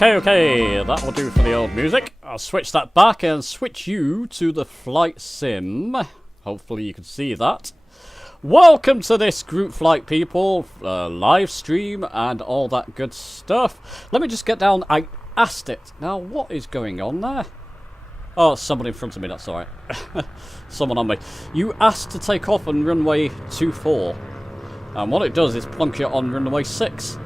Okay, that will do for the old music. I'll switch that back and switch you to the flight sim. Hopefully you can see that. Welcome to this group flight, people, live stream and all that good stuff. Let me just get down. I asked it. Now, what is going on there? Oh, someone in front of me, that's alright. Someone on me. You asked to take off on runway 24. And what it does is plonk you on runway 6.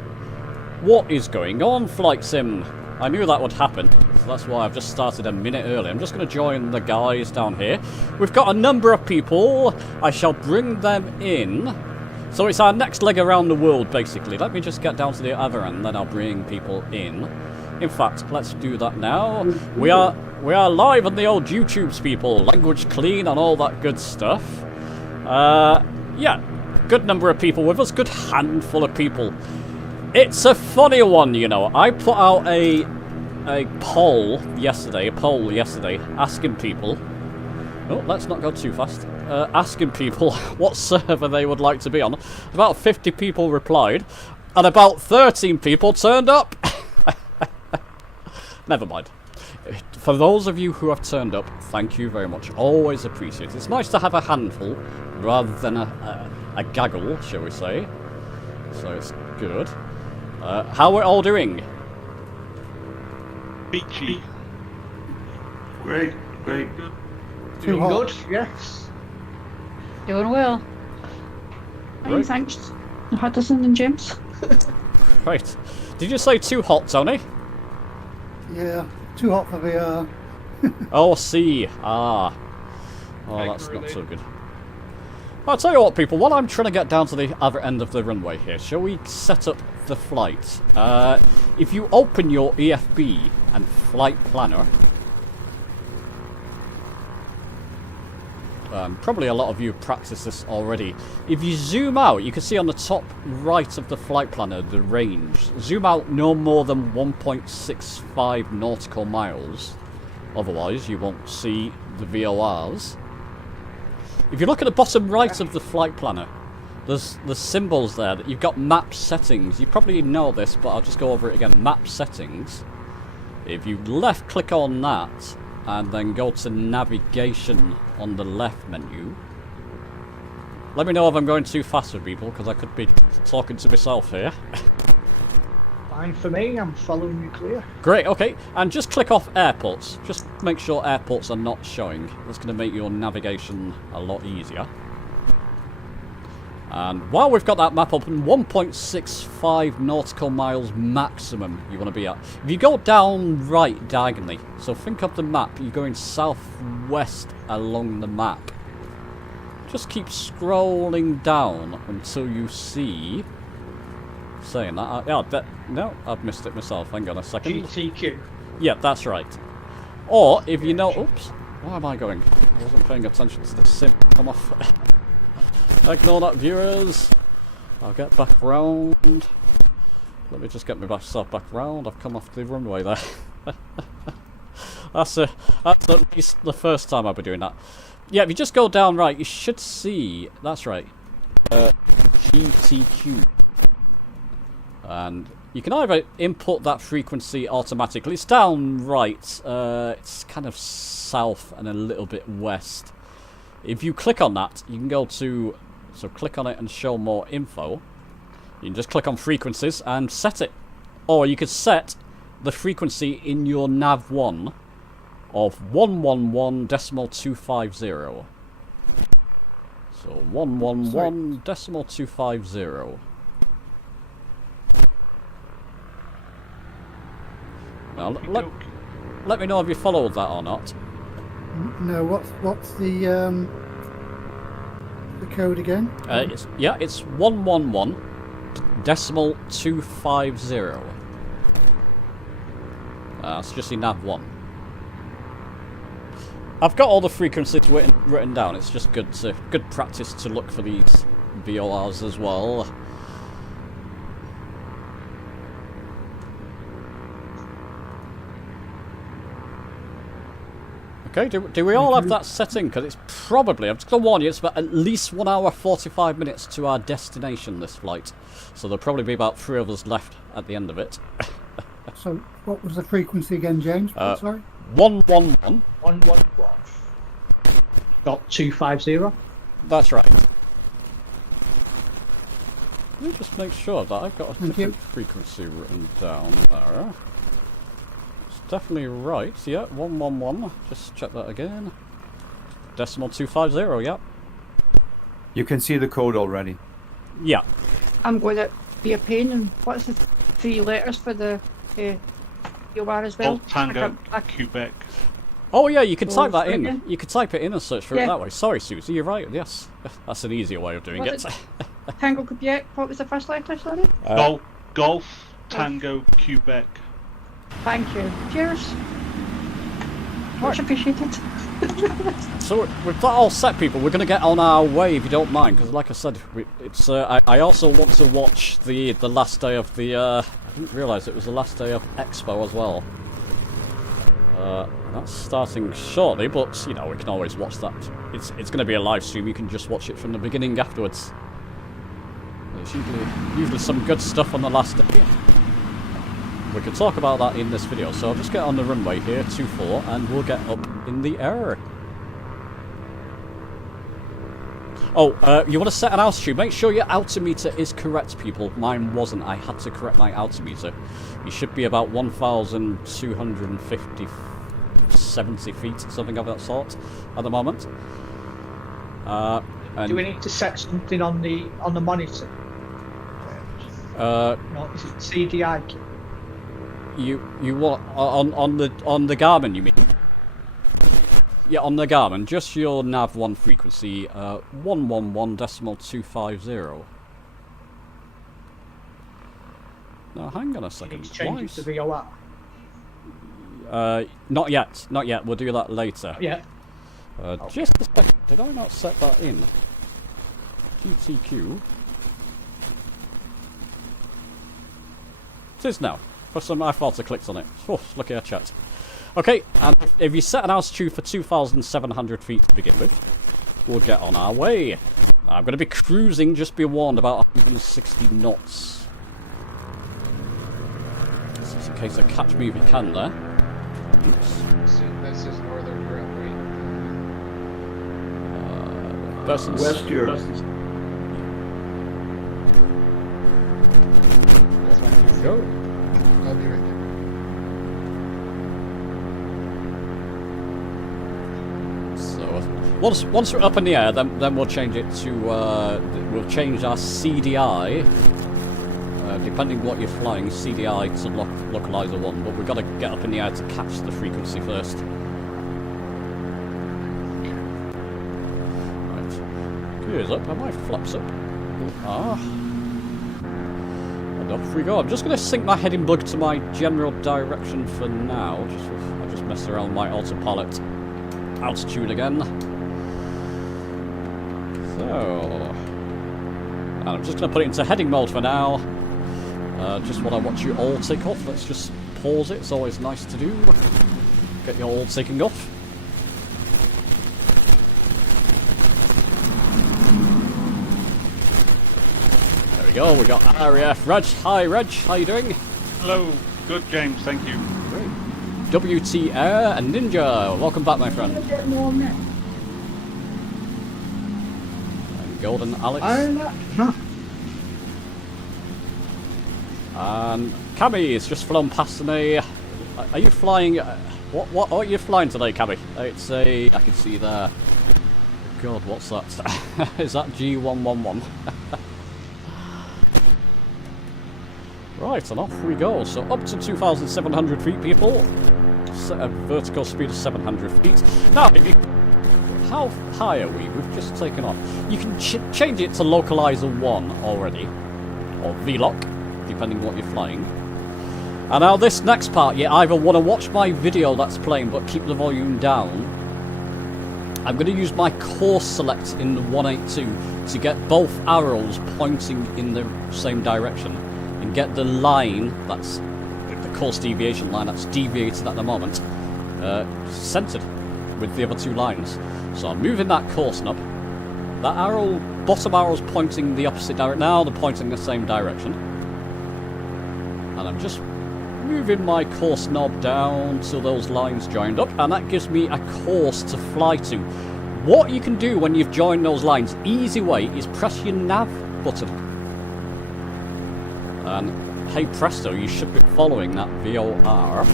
What is going on, Flight Sim? I knew that would happen, so that's why I've just started a minute early. I'm just going to join the guys down here. We've got a number of people. I shall bring them in. So it's our next leg around the world, basically. Let me just get down to the other end, then I'll bring people in. In fact, let's do that now. We are live on the old YouTubes, people. Language clean and all that good stuff. Yeah, good number of people with us. Good handful of people. It's a funny one, you know. I put out a poll yesterday, asking people... Oh, let's not go too fast. Asking people what server they would like to be on. About 50 people replied, and about 13 people turned up. Never mind. For those of you who have turned up, thank you very much. Always appreciate it. It's nice to have a handful rather than a gaggle, shall we say. So it's good. How we're all doing? Beachy. Great. Good. Too hot. Good, yes. Doing well. Right. Thanks. Patterson and James. Right. Did you say too hot, Tony? Yeah, too hot for VR. Oh, see. Ah. Oh, that's not so good. I'll tell you what, people, while I'm trying to get down to the other end of the runway here, shall we set up the flight? If you open your EFB and flight planner, probably a lot of you practice this already. If you zoom out, you can see on the top right of the flight planner the range. Zoom out no more than 1.65 nautical miles, otherwise you won't see the VORs. If you look at the bottom right of the flight planner, there's the symbols there that you've got map settings. You probably know this, but I'll just go over it again. Map settings. If you left click on that and then go to navigation on the left menu. Let me know if I'm going too fast with people, because I could be talking to myself here. Fine for me, I'm following you clear. Great, okay. And just click off airports. Just make sure airports are not showing. That's going to make your navigation a lot easier. And while we've got that map open, 1.65 nautical miles maximum you want to be at. If you go down right diagonally, so think of the map, you're going southwest along the map. Just keep scrolling down until you see... Saying that, no, I've missed it myself. Hang on a second. GTQ. Yeah, that's right. Or if you know, oops, where am I going? I wasn't paying attention to the sim. Come off. Ignore that, viewers. I'll get back round. Let me just get myself back round. I've come off the runway there. That's at least the first time I'll be doing that. Yeah, if you just go down right, you should see. That's right. GTQ. And you can either input that frequency automatically. It's down right. It's kind of south and a little bit west. If you click on that, you can go to... So click on it and show more info. You can just click on frequencies and set it. Or you could set the frequency in your nav1 of 111.250. So 111.250. Now, let me know if you followed that or not. No, what's the code again? It's 111 decimal 250. It's just your nav 1. I've got all the frequencies written down. It's just good practice to look for these VORs as well. Okay, do we all have that setting? Because it's probably, I'm just going to warn you, it's about at least 1 hour 45 minutes to our destination, this flight. So there'll probably be about 3 of us left at the end of it. So, what was the frequency again, James? Sorry? 111. 111.250. That's right. Let me just make sure that I've got a different frequency written down there. It's definitely right, yeah, 111. Just check that again. Decimal 250, yeah. You can see the code already. Yeah. I'm going to be a pain. And what's the 3 letters for the UR as well? Old Tango, Quebec. Oh yeah, you can type that in. again? You can type it in and search for it that way. Sorry, Susie, you're right. Yes, that's an easier way of doing it. Tango Quebec. What was the first letter? Sorry. Golf, Tango, Quebec. Thank you. Cheers. Much appreciated. So with that all set, people, we're going to get on our way if you don't mind, because like I said, it's. I also want to watch the last day of the. I didn't realise it was the last day of Expo as well. That's starting shortly, but you know we can always watch that. It's going to be a live stream. You can just watch it from the beginning afterwards. There's usually some good stuff on the last day. We can talk about that in this video. So I'll just get on the runway here, 24, and we'll get up in the air. Oh, you want to set an altitude? Make sure your altimeter is correct, people. Mine wasn't. I had to correct my altimeter. You should be about 1,250, 70 feet, something of that sort, at the moment. Do we need to set something on the monitor? No, is it CDI? You want on the Garmin? You mean? Yeah, on the Garmin, just your nav 1 frequency, 111.250. Now, hang on a second. You need to change it to VOR. Not yet. Not yet. We'll do that later. Yeah. Just a second. Did I not set that in? GTQ. It is now. For some, I thought I clicked on it. Oh, look at our chat. Okay, and if you set an altitude for 2,700 feet to begin with, we'll get on our way. I'm going to be cruising, just be warned, about 160 knots. Just in case I catch me if you can there. Oops. This is northern runway. West Europe. Go. I'll be right there. So once we're up in the air, then we'll change it to we'll change our CDI. Depending what you're flying, CDI to localizer 1, but we've got to get up in the air to catch the frequency first. Right, gears up. Are my flaps up? And off we go. I'm just going to sync my heading bug to my general direction for now. I just messed around with my autopilot altitude again. So, and I'm just going to put it into heading mode for now. Just while I watch you all take off, let's just pause it. It's always nice to do. Get you all taking off. There we go. We got RAF Reg. Hi, Reg. How you doing? Hello. Good, James. Thank you. Great. WT Air and Ninja. Welcome back, my friend. And Golden Alex. And Cammy has just flown past me. Are you flying? What are you flying today, Cammy? It's a. I can see there. God, what's that? Is that G111? Right, and off we go. So up to 2,700 feet, people. Set a vertical speed of 700 feet. Now, how high are we? We've just taken off. You can change it to Localizer 1 already. Or VLOC, depending what you're flying. And now this next part, you either want to watch my video that's playing but keep the volume down. I'm going to use my course select in the 182 to get both arrows pointing in the same direction. And get the line, that's the course deviation line that's deviated at the moment, centered with the other two lines. So I'm moving that course knob. That arrow, bottom arrow's pointing the opposite direction. Now they're pointing the same direction. And I'm just moving my course knob down till those lines joined up, and that gives me a course to fly to. What you can do when you've joined those lines, easy way, is press your nav button. And hey presto, you should be following that VOR.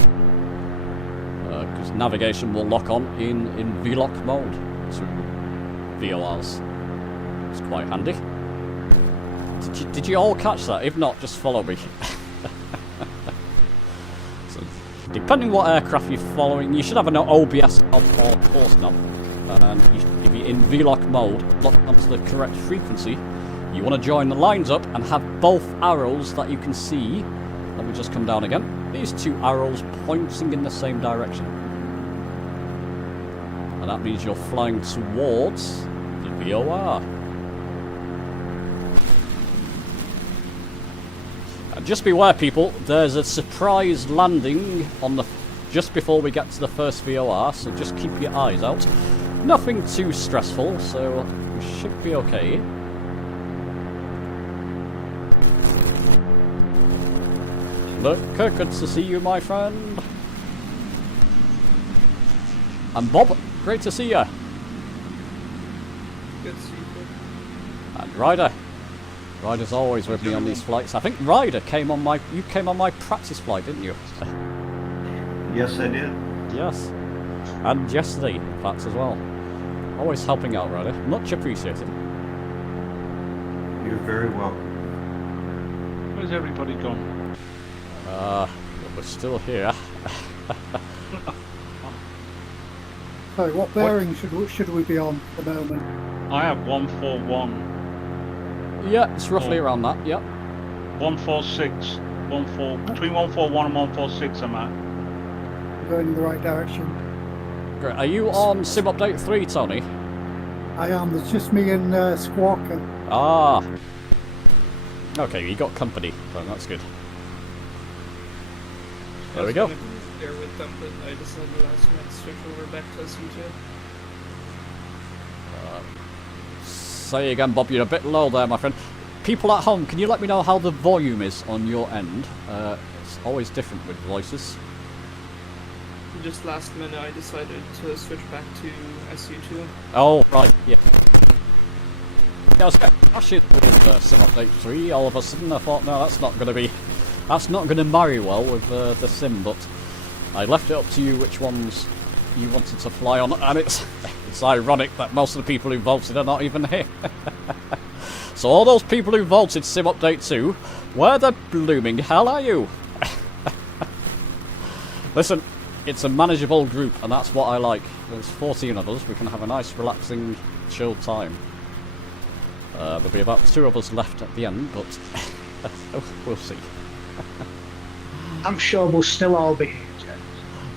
Because navigation will lock on in VLOC mode to VORs. It's quite handy. Did you all catch that? If not, just follow me. So, depending what aircraft you're following, you should have an OBS knob or course knob. And if you're in VLOC mode, lock onto the correct frequency. You want to join the lines up and have both arrows that you can see. Let me just come down again. These two arrows pointing in the same direction. And that means you're flying towards the VOR. And just beware, people, there's a surprise landing on the just before we get to the first VOR, so just keep your eyes out. Nothing too stressful, so we should be okay. Look, good to see you, my friend. And Bob, great to see you. Good to see you. And Ryder. Ryder's always with me on these flights. I think Ryder came on my... You came on my practice flight, didn't you? Yes, I did. Yes. And yesterday, in fact, as well. Always helping out, Ryder. Much appreciated. You're very welcome. Where's everybody gone? We're still here. So, what bearing should we be on at the moment? I have 141. Yeah, it's roughly around that, yep. 146. Between 141 and 146 I'm at. We're going in the right direction. Great. Are you on Sim Update 3, Tony? I am. There's just me and Squawker. Ah. Okay, you got company, so that's good. There we go. I was gonna be there with them, but I decided last minute to switch over back to SU2. Say again, Bob, you're a bit low there, my friend. People at home, can you let me know how the volume is on your end? It's always different with voices. Just last minute I decided to switch back to SU2. Oh, right, yeah. Yeah, I was going to crash it with Sim Update 3. All of a sudden I thought, no, that's not going to marry well with the sim, but I left it up to you which ones you wanted to fly on, and it's ironic that most of the people who voted are not even here. So all those people who voted Sim Update 2, where the blooming hell are you? Listen, it's a manageable group, and that's what I like. There's 14 of us, we can have a nice, relaxing, chilled time. There'll be about 2 of us left at the end, but we'll see. I'm sure we'll still all be here, James.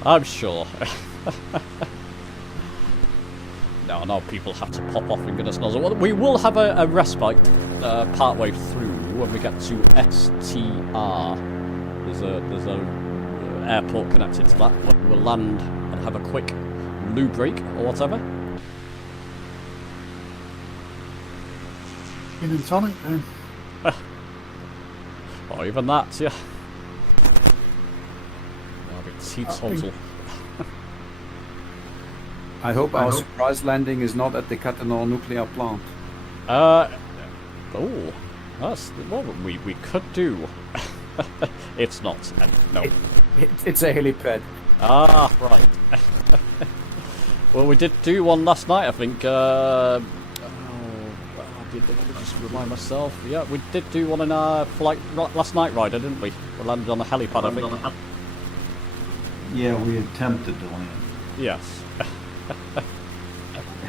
I'm sure. No, people have to pop off and goodness knows. Well, we will have a respite partway through when we get to STR. There's a airport connected to that where we'll land and have a quick loo break or whatever. Gin and tonic, then. Or even that, yeah. It's teetotal. I hope our surprise landing is not at the Catanor nuclear plant. Oh, that's what we could do. It's not. No. It's a helipad. Ah, right. Well, we did do one last night, I think. just remind myself. Yeah, we did do one in our flight last night rider, didn't we? We landed on the helipad, I think. Yeah, we attempted to land. Yes. It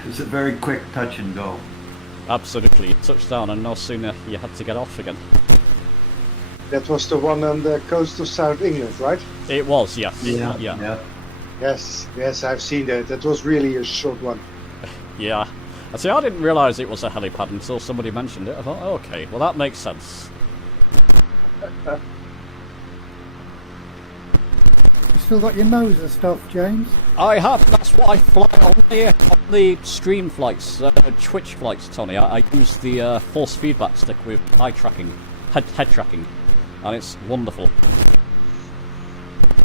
was a very quick touch and go. Absolutely. You touched down and no sooner you had to get off again. That was the one on the coast of South England, right? It was, yes. Yeah. Yes, I've seen that. That was really a short one. Yeah. I see, I didn't realise it was a helipad until somebody mentioned it. I thought, oh, okay, well that makes sense. You still got your nose and stuff, James? I have. That's what I fly on the stream flights, Twitch flights, Tony. I use the force feedback stick with eye tracking, head tracking, and it's wonderful.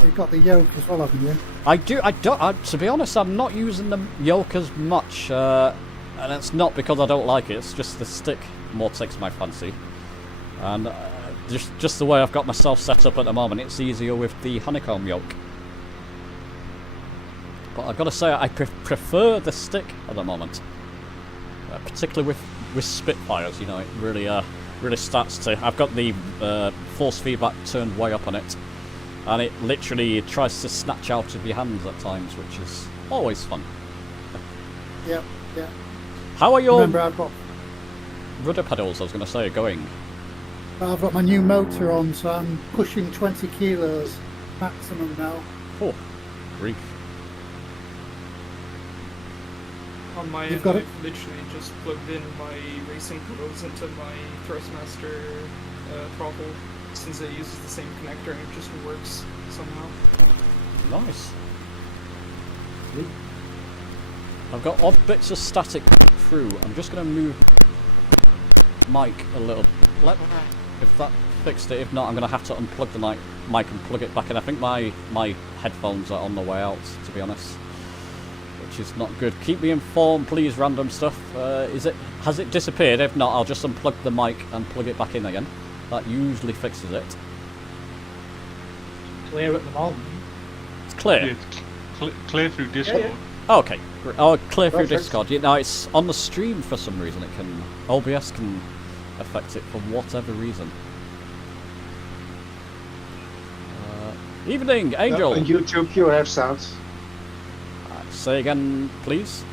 You've got the yoke as well, haven't you? I do. To be honest, I'm not using the yoke as much, and it's not because I don't like it. It's just the stick more takes my fancy, and just the way I've got myself set up at the moment, it's easier with the honeycomb yoke. But I've got to say, I prefer the stick at the moment, particularly with Spitfires. You know, it really starts to. I've got the force feedback turned way up on it, and it literally tries to snatch out of your hands at times, which is always fun. Yeah. How are your Remember, I've got rudder pedals? I was going to say going. I've got my new motor on, so I'm pushing 20 kilos maximum now. Oh, grief. On my You've end, got I've it? literally just plugged in my racing pedals into my Thrustmaster throttle, since it uses the same connector and it just works somehow. Nice. I've got odd bits of static through. I'm just going to move mic a little. If that fixed it. If not, I'm going to have to unplug the mic and plug it back in. I think my headphones are on the way out, to be honest, which is not good. Keep me informed, please. Random stuff. Has it disappeared? If not, I'll just unplug the mic and plug it back in again. That usually fixes it. Clear at the moment. It's clear. Yeah, it's clear through Discord. Yeah. Oh, okay. Great. Oh, clear through Perfect. Discord. Yeah, no, it's on the stream for some reason. OBS can affect it for whatever reason. Evening, Angel. On YouTube you have sounds. Say again, please.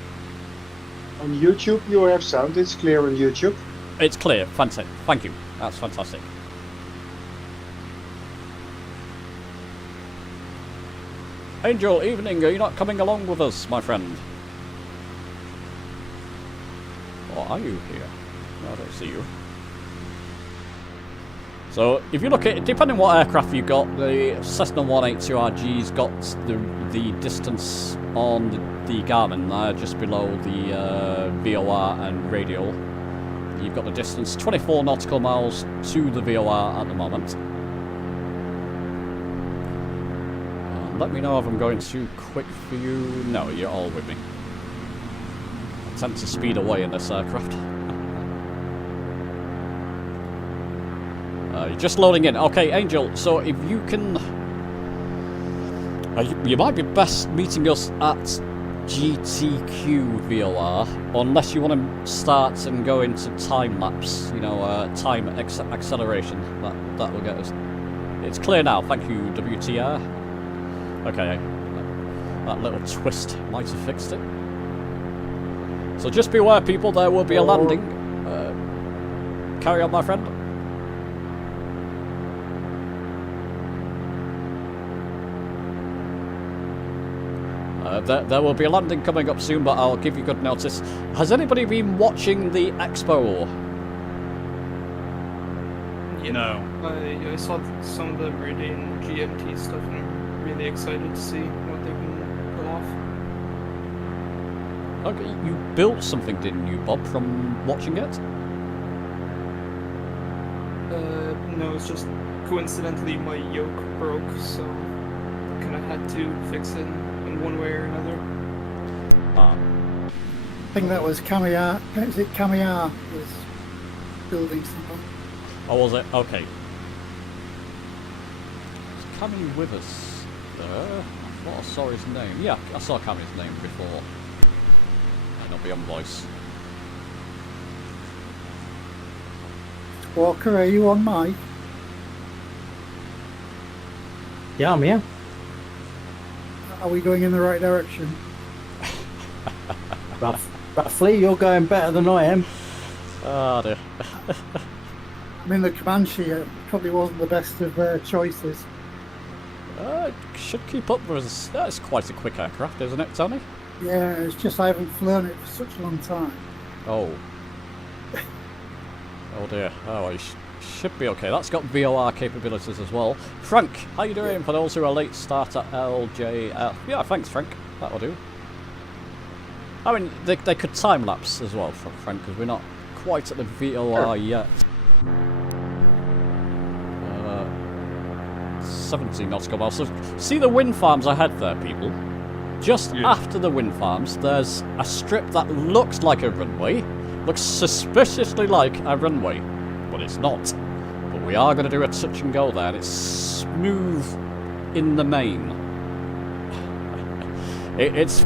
On YouTube you have sound. It's clear on YouTube. It's clear. Fantastic. Thank you. That's fantastic. Angel, evening. Are you not coming along with us, my friend? Or are you here? No, I don't see you. So, if you look at, depending what aircraft you got, the Cessna 182RG's got the distance on the Garmin just below the VOR and radial. You've got the distance 24 nautical miles to the VOR at the moment. Let me know if I'm going too quick for you. No, you're all with me. I tend to speed away in this aircraft. You're just loading in. Okay, Angel, so if you can... you might be best meeting us at GTQ VOR, unless you want to start and go into time lapse, you know, time acceleration. That will get us. It's clear now. Thank you, WTR. Okay, that little twist might have fixed it. So just beware, people. There will be a landing. Carry on, my friend. There will be a landing coming up soon, but I'll give you good notice. Has anybody been watching the expo? No. I saw some of the Meridian GMT stuff and I'm really excited to see what they can pull off. Okay, you built something, didn't you, Bob, from watching it? No, it's just coincidentally my yoke broke, so I kind of had to fix it in one way or another. I think that was Kamiya. Is it Kamiya was building something? Oh, was it? Okay. Is Cammy with us there? I thought I saw his name. Yeah, I saw Cammy's name before. Might not be on voice. Walker, are you on mic? Yeah, I'm here. Are we going in the right direction? Roughly, you're going better than I am. Oh dear. I mean, the Comanche probably wasn't the best of choices. Should keep up with us. That's quite a quick aircraft, isn't it, Tony? Yeah, it's just I haven't flown it for such a long time. Oh. Oh dear. Oh, well, should be okay. That's got VOR capabilities as well. Frank, how you doing? For those who are late start at LJL. Yeah, thanks, Frank. That'll do. I mean, they could time lapse as well, Frank, because we're not quite at the VOR yet. 17 nautical miles. So see the wind farms ahead there, people? Just after the wind farms, there's a strip that looks like a runway. Looks suspiciously like a runway, but it's not. But we are going to do a touch and go there, and it's smooth in the main. It's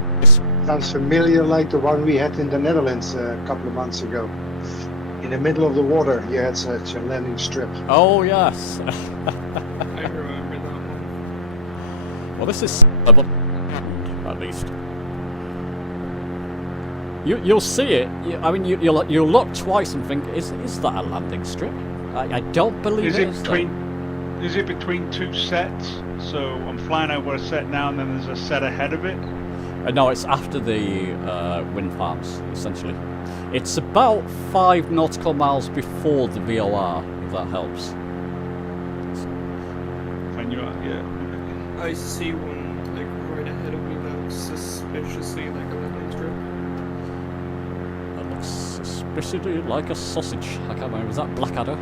Sounds familiar, like the one we had in the Netherlands a couple of months ago. In the middle of the water, you had such a landing strip. Oh yes. I remember that one. Well, this is at least. You'll see it. I mean, you'll look twice and think, is that a landing strip? I don't believe Is it it is. between? Is it between two sets? So I'm flying over a set now, and then there's a set ahead of it. No, it's after the wind farms, essentially. It's about 5 nautical miles before the VOR, if that helps. When you're, yeah. I see one like right ahead of me that looks suspiciously like a landing strip. That looks suspiciously like a sausage. I can't remember, was that Blackadder?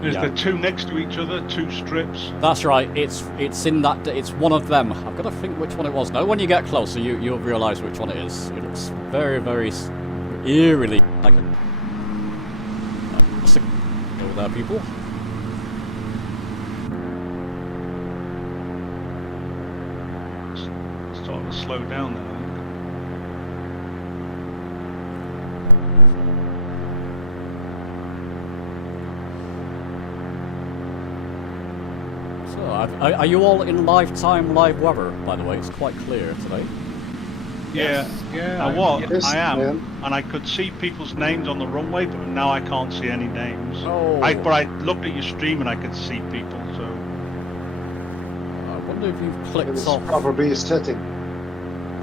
There's the two next to each other, two strips. That's right. It's in that. It's one of them. I've got to think which one it was now. When you get closer, you'll realise which one it is. It looks very, very eerily like a. Go there, people. Starting to slow down now. Are you all in live weather, by the way? It's quite clear today. Yeah, Yeah. I am, and I could see people's names on the runway, but now I can't see any names. Oh. But I looked at your stream and I could see people, so... I wonder if you've clicked It's off. probably a setting.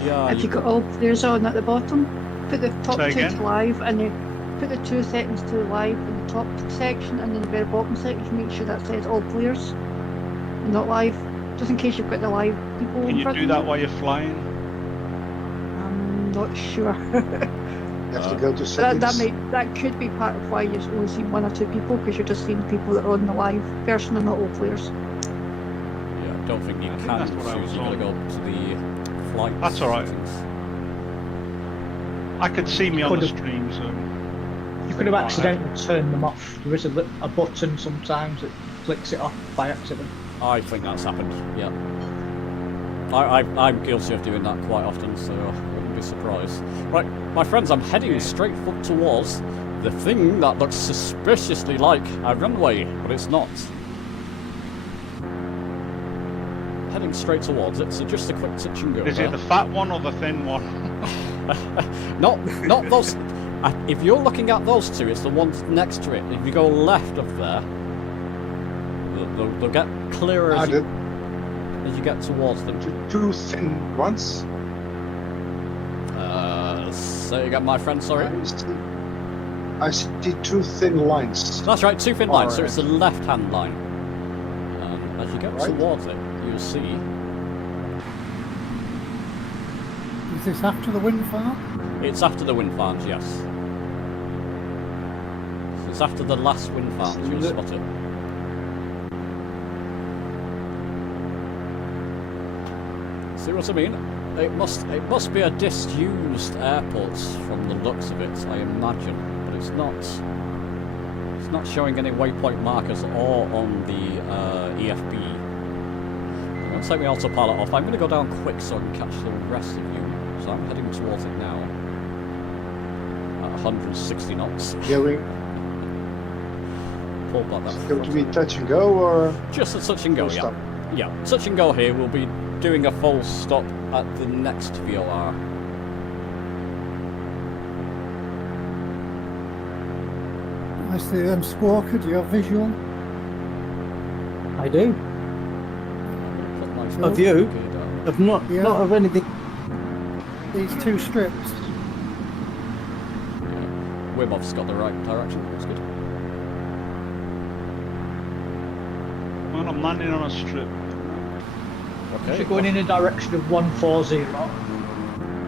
Yeah. If you got all players on at the bottom, put the top Say two again? to live, and then put the 2 seconds to live in the top section, and then the very bottom section, make sure that says all players, and not live, just in case you've got the live people Can in you front do of that you. while you're flying? I'm not sure. You have to go to settings. that could be part of why you're only seeing 1 or 2 people, because you're just seeing people that are on the live version and not all players. Yeah, I don't think you I think can. that's what I was You've got to go to the flight. That's all right. settings. I could see me on the Could've- stream, so... You could have accidentally turned them off. There is a button sometimes that flicks it off by accident. I think that's happened. Yeah. I'm guilty of doing that quite often, so I wouldn't be surprised. Right, my friends, I'm heading straight up towards the thing that looks suspiciously like a runway, but it's not. Heading straight towards it, so just a quick touch and go. Is there. it the fat one or the thin one? Not those. If you're looking at those two, it's the ones next to it. If you go left of there, they'll get clearer as you get towards them. Two thin ones. Say again, my friend. Sorry. I see 2 thin lines. That's right, 2 thin lines. So Alright. it's the left-hand line. As you get Right. towards it, you'll see. Is this after the wind farm? It's after the wind farms, yes. So it's after the last wind farms. You'll spot it. See what I mean? It must be a disused airport from the looks of it, I imagine, but it's not. It's not showing any waypoint markers or on the EFB. going to take my autopilot off. I'm going to go down quick so I can catch the rest of you. So I'm heading towards it now. At 160 knots. Yeah, we Pull back that going to be throttle. touch and go or Just a touch and go, full yeah. stop? Yeah, touch and go here. We'll be doing a full stop at the next VOR. I see them, Squawker. Do you have visual? I do. Put my Of you? gear down. Of not, Yeah. not of anything. These two strips. Wim Hof's got the right direction. That's good. Well, I'm landing on a strip. Okay. If you're going in a direction of 140,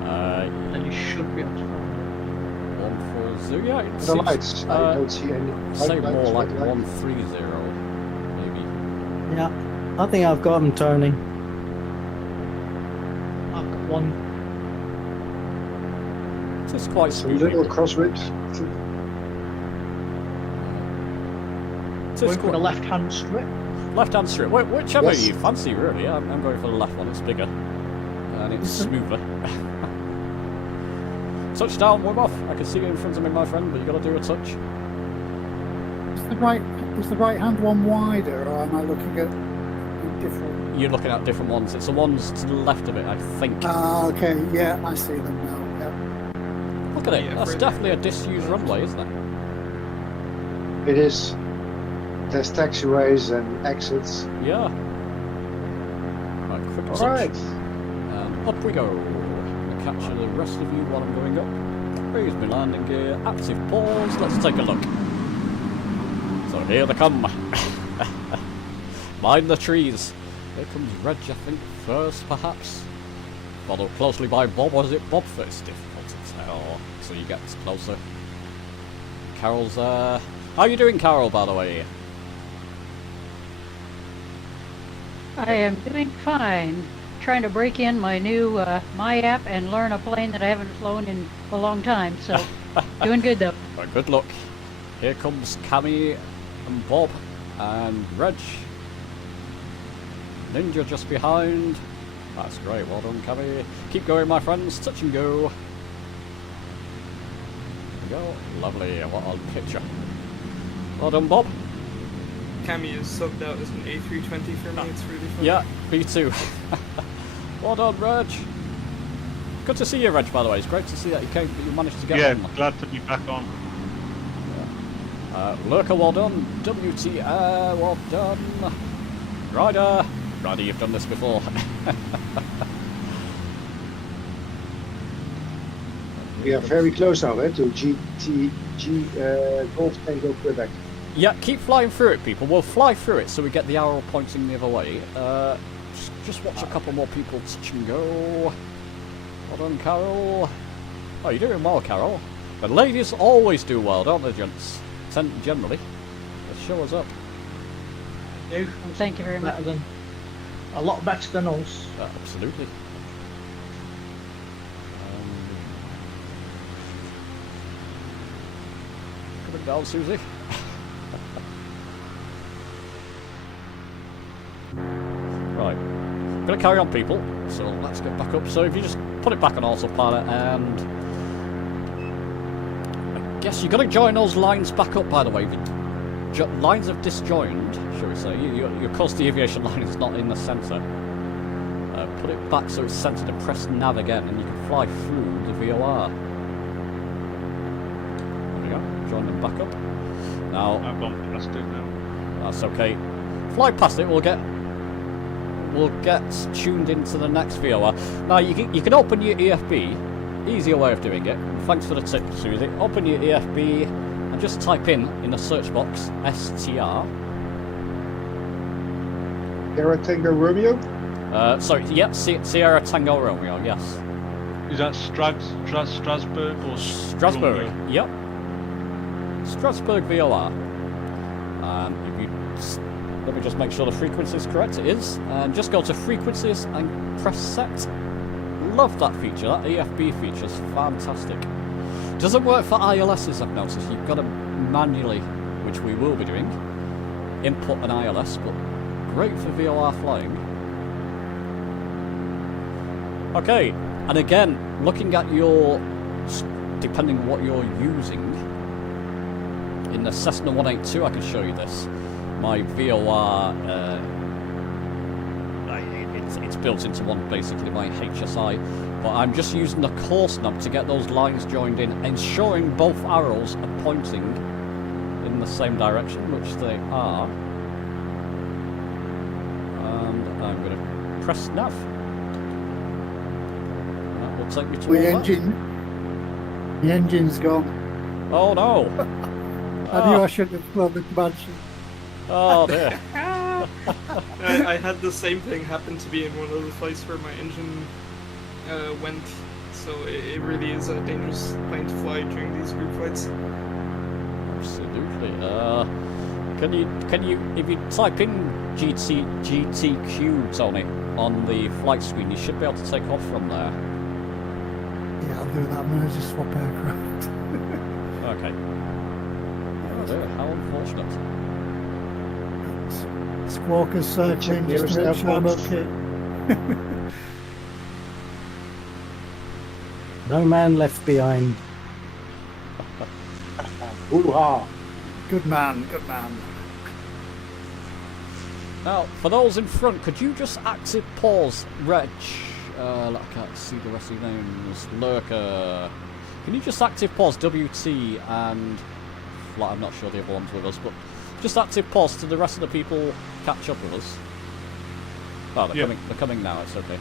Uh, then you should be able to find 140. Yeah, it The seems, lights. I don't see any. say white more lights, like red lights. 130, maybe. Yeah, I think I've got them turning. it. I've got one. It's quite Some smooth. little crosswinds. It's Going for quite the left-hand strip. left-hand strip. Whichever Yes. you fancy, really. I'm going for the left one. It's bigger and it's smoother. Touchdown, Wim Hof. I can see you in front of me, my friend, but you got to do a touch. Is the right hand one wider, or am I looking at different? You're looking at different ones. It's the ones to the left of it, I think. Ah, okay. Yeah, I see them now. Yeah. Look at it. Yeah, That's further definitely a left. disused runway, isn't it? It is. There's taxiways and exits. Yeah. Right, quick touch. Alright. And up we go. I'll capture the rest of you while I'm going up. Raise my landing gear. Active pause. Let's take a look. So here they come. Mind the trees. Here comes Reg, I think, first, perhaps. Followed closely by Bob. Was it Bob first? Difficult to tell. So you get closer. Carol's there. How you doing, Carol, by the way? I am doing fine. Trying to break in my new My app and learn a plane that I haven't flown in a long time. So, doing good though. Well, good luck. Here comes Cammy and Bob and Reg. Ninja just behind. That's great. Well done, Cammy. Keep going, my friends. Touch and go. There we go. Lovely. What a picture. Well done, Bob. Cammy is subbed out as an A320 for me. It's really funny. Yeah, me too. Well done, Reg. Good to see you, Reg, by the way. It's great to see that you managed to get Yeah, on. glad to be back on. Lurker, well done. WT Air, well done. Ryder. Ryder, you've done this before. We are very close now, to Golf Tango Quebec. Yeah, keep flying through it, people. We'll fly through it so we get the arrow pointing the other way. Just watch a couple more people touch and go. Well done, Carol. Oh, you're doing well, Carol. The ladies always do well, don't they, gents? Generally. They show us up. You. Thank you very much. Better than, a lot better than us. Absolutely. Coming down, Susie. Right. I'm going to carry on, people. So let's get back up. So if you just put it back on autopilot, and I guess you're going to join those lines back up, by the way. Lines have disjoined, shall we say. Your coastal aviation line is not in the centre. Put it back so it's centred and press nav again, and you can fly through the VOR. There we go. Join them back up. Now, I've gone past it now. that's okay. Fly past it. We'll get tuned into the next VOR. Now you can open your EFB. Easier way of doing it. Thanks for the tip, Susie. Open your EFB and just type in the search box STR. Sierra Tango Romeo? Sorry, yep, Sierra Tango Romeo, yes. Is that Strasbourg or Strasbourg, Romeo? yep. Strasbourg VOR. If you let me just make sure the frequency is correct. It is. And just go to frequencies and press set. Love that feature. That EFB feature is fantastic. Doesn't work for ILSs, I've noticed. You've got to manually, which we will be doing, input an ILS, but great for VOR flying. Okay, and again, looking at your, depending on what you're using, in the Cessna 182 I can show you this. My VOR, it's built into one, basically, my HSI, but I'm just using the course knob to get those lines joined in, ensuring both arrows are pointing in the same direction, which they are. And I'm going to press nav. That will take me to the engine's gone. Oh no! I knew I shouldn't have flown the Comanche. Oh dear. I had the same thing happen to be in one of the flights where my engine went, so it really is a dangerous plane to fly during these group flights. Absolutely. Can you, if you type in GTQ, Tony, on the flight screen, you should be able to take off from there. Yeah, I'll do that. I'm going to just swap aircraft. Okay. Oh dear, how unfortunate. Squawker's circling just to make sure I'm okay. No man left behind. Hoo-ha! Good man, good man. Now, for those in front, could you just active pause Reg? I can't see the rest of your names. Lurker. Can you just active pause WT and... Well, I'm not sure the other one's with us, but just active pause to the rest of the people catch up with us. Oh, they're coming now, it's okay.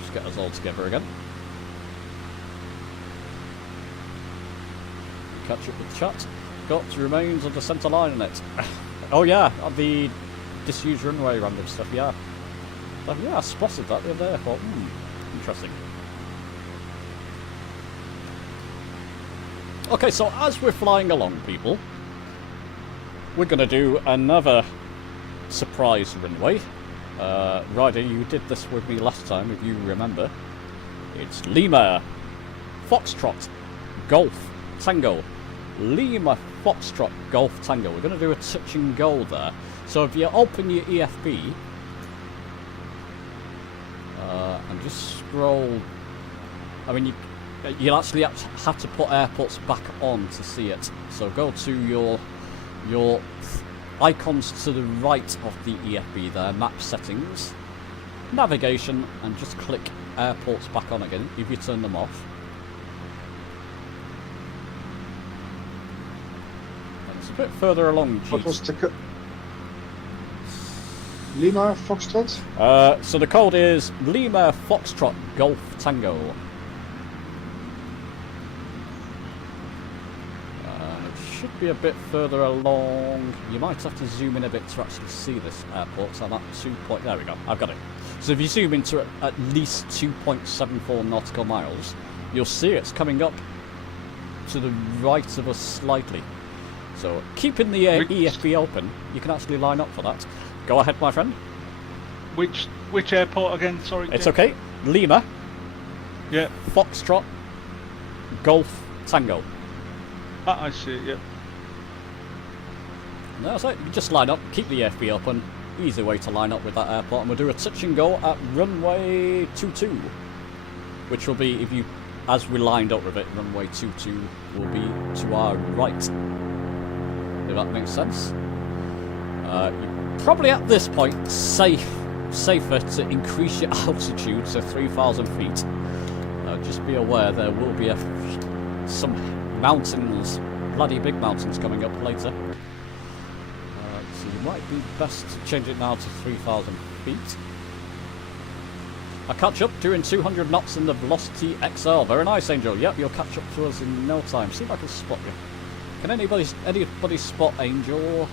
Just get us all together again. Catch up with chat. Got remains of the centre line in it. Oh yeah, the disused runway random stuff, yeah. Yeah, I spotted that the other day. I thought, interesting. Okay, so as we're flying along, people, we're going to do another surprise runway. Ryder, you did this with me last time, if you remember. It's Lima, Foxtrot, Golf, Tango. Lima, Foxtrot, Golf, Tango. We're going to do a touch and go there. So if you open your EFB, and just scroll... I mean, you'll actually have to put airports back on to see it. So go to your icons to the right of the EFB there, map settings, navigation, and just click airports back on again if you turn them off. And it's a bit further along. What was the Lima Foxtrot? So the code is Lima Foxtrot Golf Tango. Should be a bit further along. You might have to zoom in a bit to actually see this airport. So that 2 point. There we go. I've got it. So if you zoom into at least 2.74 nautical miles, you'll see it's coming up to the right of us slightly. So keeping the EFB open, you can actually line up for that. Go ahead, my friend. Which airport again? Sorry. It's okay. Lima. Yeah. Foxtrot. Golf Tango. I see it, yeah. No, that's it. You just line up, keep the EFB open. Easy way to line up with that airport, and we'll do a touch and go at runway 22, which will be, as we lined up with it, runway 22 will be to our right. If that makes sense. Probably at this point, safer to increase your altitude to 3,000 feet. Just be aware there will be some mountains, bloody big mountains coming up later. So you might be best to change it now to 3,000 feet. I catch up doing 200 knots in the Velocity XL. Very nice, Angel. Yep, you'll catch up to us in no time. See if I can spot you. Can anybody spot Angel?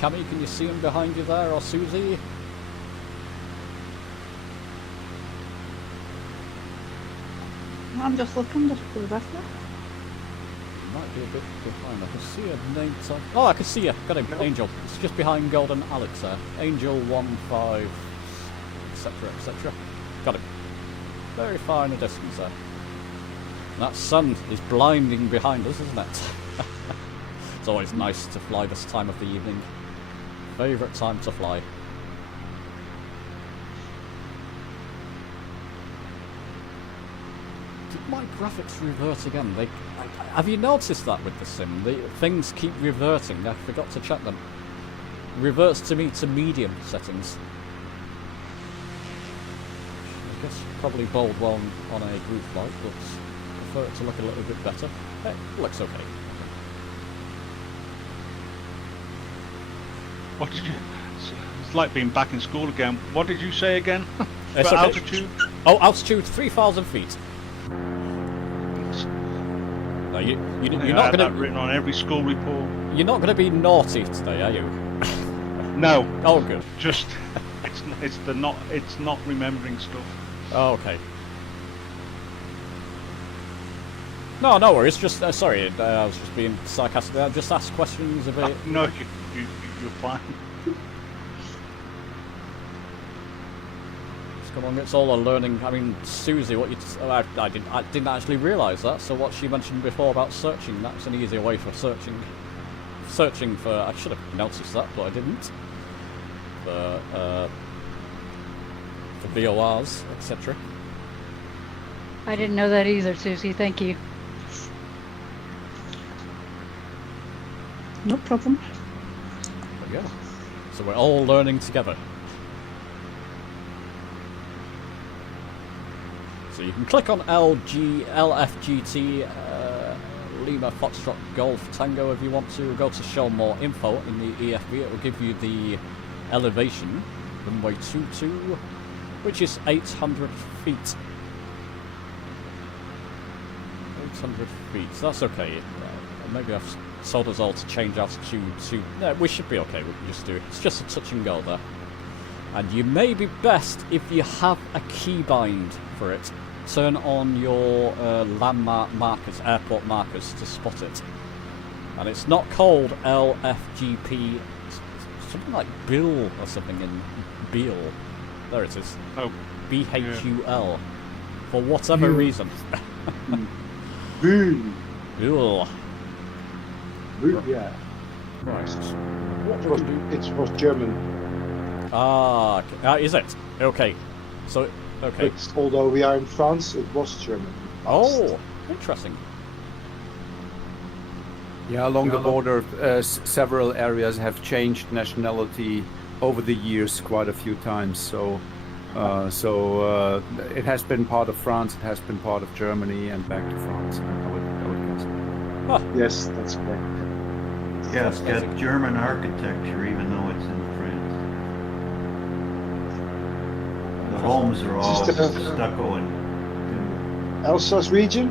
Cammy, can you see him behind you there, or Susie? I'm just looking just for the rest of it. Might be a bit behind. I can see a name tag. Oh, I can see you. Got him. Nope. Angel. It's just behind Golden Alex there. Angel 15, etc., etc. Got him. Very far in the distance there. And that sun is blinding behind us, isn't it? It's always nice to fly this time of the evening. Favourite time to fly. Did my graphics revert again? Have you noticed that with the sim? Things keep reverting. I forgot to check them. Reverts to me to medium settings. I guess probably bold well on a group flight, but prefer it to look a little bit better. It looks okay. What did you? It's like being back in school again. What did you say again? It's For okay. altitude? Oh, altitude 3,000 feet. No, you're not going to written on every school report. You're not going to be naughty today, are you? No. Oh, good. Just it's not remembering stuff. Oh, okay. No worries. Just sorry, I was just being sarcastic. I just asked questions a bit. No, you're fine. Come on, it's all a learning. I mean, Susie, what you? I didn't actually realise that. So what she mentioned before about searching, that's an easier way for searching. Searching for. I should have noticed that, but I didn't. For VORs, etc. I didn't know that either, Susie. Thank you. No problem. There we go. So we're all learning together. So you can click on LFGT Lima Foxtrot Golf Tango if you want to go to show more info in the EFB. It will give you the elevation, runway 22, which is 800 feet. 800 feet, so that's okay. Maybe I've told us all to change altitude to... Yeah, we should be okay, we can just do it. It's just a touch and go there. And you may be best if you have a keybind for it. Turn on your landmark markers, airport markers to spot it. And it's not called LFGP, it's something like Bill or something in Beal. There it is. Oh. BHUL. For whatever reason. Bill. Bill. Yeah. Right. It was German. Ah, is it? Okay. So, okay. But although we are in France, it was German. Oh, interesting. Yeah, along the border, several areas have changed nationality over the years quite a few times. So it has been part of France, it has been part of Germany, and back to France. I would guess. Huh. Yes, that's correct. Yeah, it's got German architecture, even though it's in France. The homes are all stucco and Alsace region?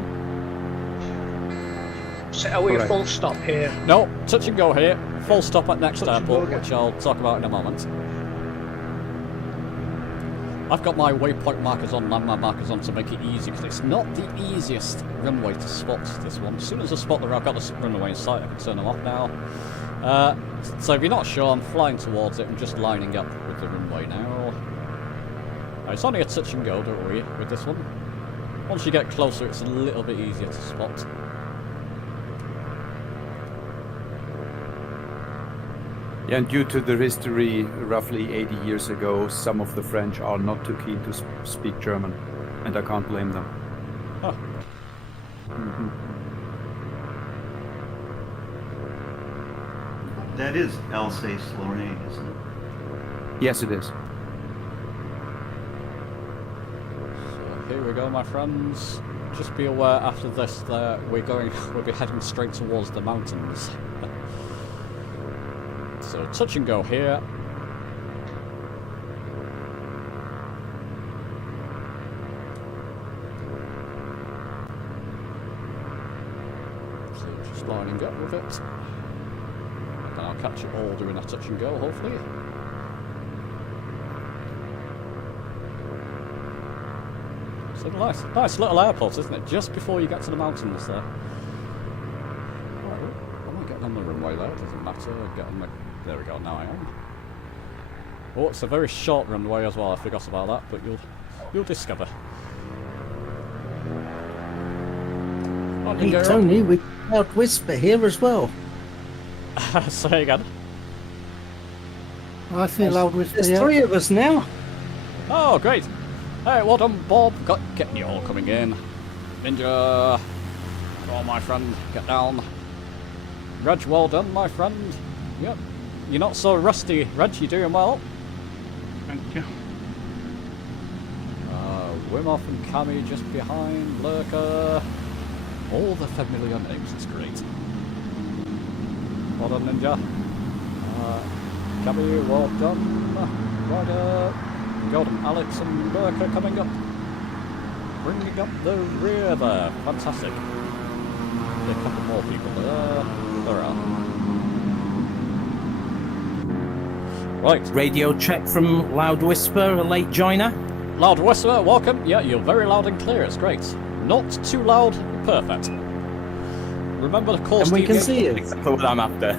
So are we a full stop here? No, touch and go here. Full stop at next Touch and go airport, again. which I'll talk about in a moment. I've got my waypoint markers on, landmark markers on to make it easy, because it's not the easiest runway to spot, this one. As soon as I spot I've got the runway in sight, I can turn them off now. So if you're not sure, I'm flying towards it. I'm just lining up with the runway now. It's only a touch and go, don't worry, with this one. Once you get closer, it's a little bit easier to spot. Yeah, and due to the history, roughly 80 years ago, some of the French are not too keen to speak German, and I can't blame them. Huh. that is Alsace-Lorraine, isn't it? Yes, it is. So here we go, my friends. Just be aware after this that we'll be heading straight towards the mountains. So touch and go here. So just lining up with it. Then I'll catch it all doing a touch and go, hopefully. So nice little airport, isn't it? Just before you get to the mountains there. Right, am I getting on the runway there? Doesn't matter. Get on the... There we go, now I am. Oh, it's a very short runway as well, I forgot about that, but you'll discover. Hey Tony, we Loud Whisper here as well. Say again. I see Loud Whisper. There's Yeah. 3 of us now. Oh, great. Hey, well done, Bob. Getting you all coming in. Ninja! Oh, my friend, get down. Reg, well done, my friend. Yep. You're not so rusty, Reg, you're doing well. Thank you. Wimoff and Cammy just behind, Lurker. All the familiar names, it's great. Well done, Ninja. Cammy, well done. Ryder, Golden Alex and Lurker coming up. Bringing up the rear there. Fantastic. A couple more people there. There are. Right. Radio check from Loud Whisper, a late joiner. Loud Whisper, welcome. Yeah, you're very loud and clear. It's great. Not too loud. Perfect. Remember the course. And we can see you. Exactly what I'm after.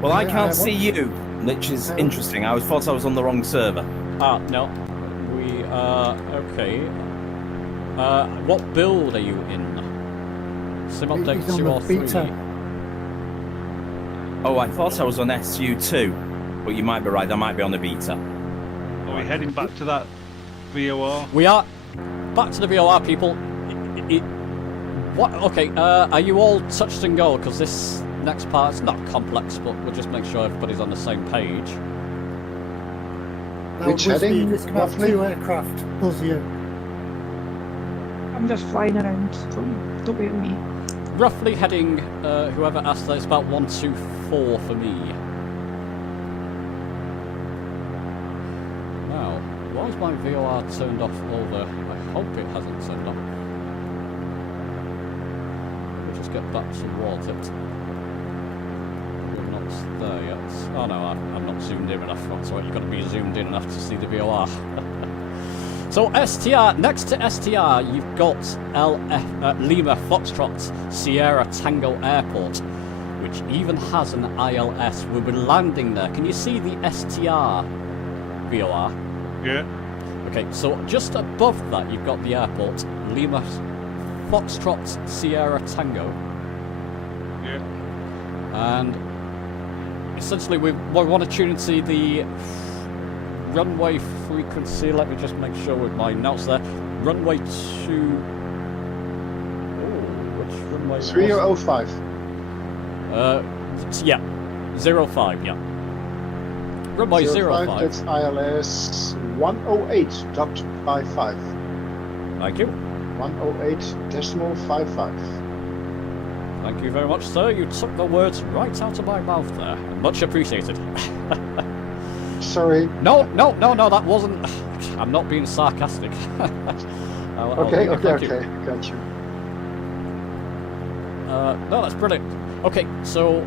Well, I can't see you, which is interesting. I thought I was on the wrong server. Ah, no. We okay. What build are you in? Sim update 2 or 3? Oh, I thought I was on SU2, but you might be right. I might be on the beta. Are we heading back to that VOR? We are back to the VOR, people. What? Okay. Are you all touched and go? Because this next part's not complex, but we'll just make sure everybody's on the same page. Which heading, This about roughly? 2 aircraft. Buzz you. I'm just flying around. Don't wait on me. Roughly heading. Whoever asked that, it's about 124 for me. Now, why is my VOR turned off over? I hope it hasn't turned off. We'll just get back towards it. We're not there yet. Oh no, I'm not zoomed in enough. That's right, you've got to be zoomed in enough to see the VOR. So STR, next to STR, you've got Lima Foxtrot Sierra Tango Airport, which even has an ILS. We'll be landing there. Can you see the STR VOR? Yeah. Okay, so just above that, you've got the airport, Lima Foxtrot Sierra Tango. Yeah. And essentially, we want to tune into the runway frequency. Let me just make sure with my notes there. Runway 2. Oh, which runway? 3 or 05? Yeah, 05. Yeah. Runway 05. That's ILS 108.55. Thank you. 108.55. Thank you very much, sir. You took the words right out of my mouth there. Much appreciated. Sorry. No, that wasn't. I'm not being sarcastic. Okay, thank you. got you. No, that's brilliant. Okay, so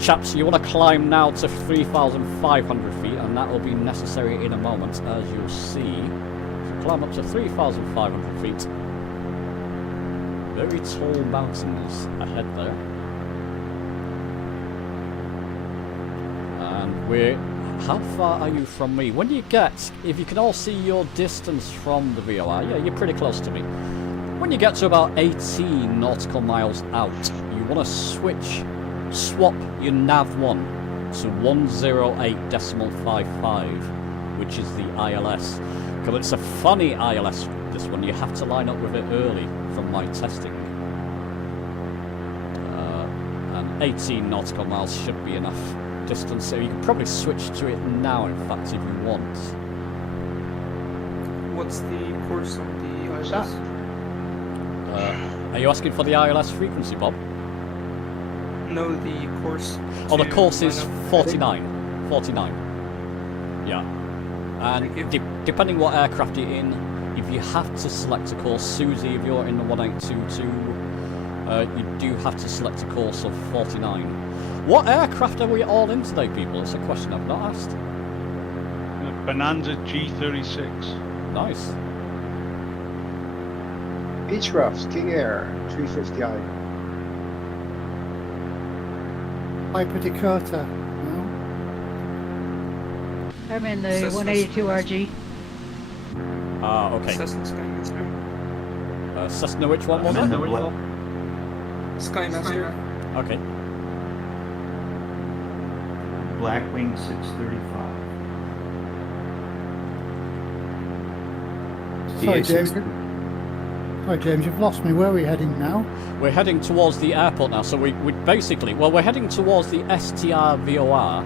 chaps, you want to climb now to 3,500 feet, and that will be necessary in a moment, as you'll see. So climb up to 3,500 feet. Very tall mountains ahead there. And how far are you from me? When you get, if you can all see your distance from the VOR, yeah, you're pretty close to me. When you get to about 18 nautical miles out, you want to swap your nav1 to 108.55, which is the ILS. Because it's a funny ILS, this one. You have to line up with it early from my testing. And 18 nautical miles should be enough distance, so you can probably switch to it now, in fact, if you want. What's the course on the ILS? Are you asking for the ILS frequency, Bob? No, the course. Oh, the to course is line up. 49. 49. Yeah. And depending what aircraft you're in, if you have to select a course, Susie, if you're in the 1822, you do have to select a course of 49. What aircraft are we all in today, people? It's a question I've not asked. Bonanza G36. Nice. Beechcraft, King Air, 350i. Hyper Dakota. No? I'm in the Cessna 182 RG. Okay. Cessna Skymaster. Cessna, which one was it? Skymaster. Okay. Blackwing 635. Sorry, James. Hi James, you've lost me. Where are we heading now? We're heading towards the airport now, so we basically, well, we're heading towards the STR VOR,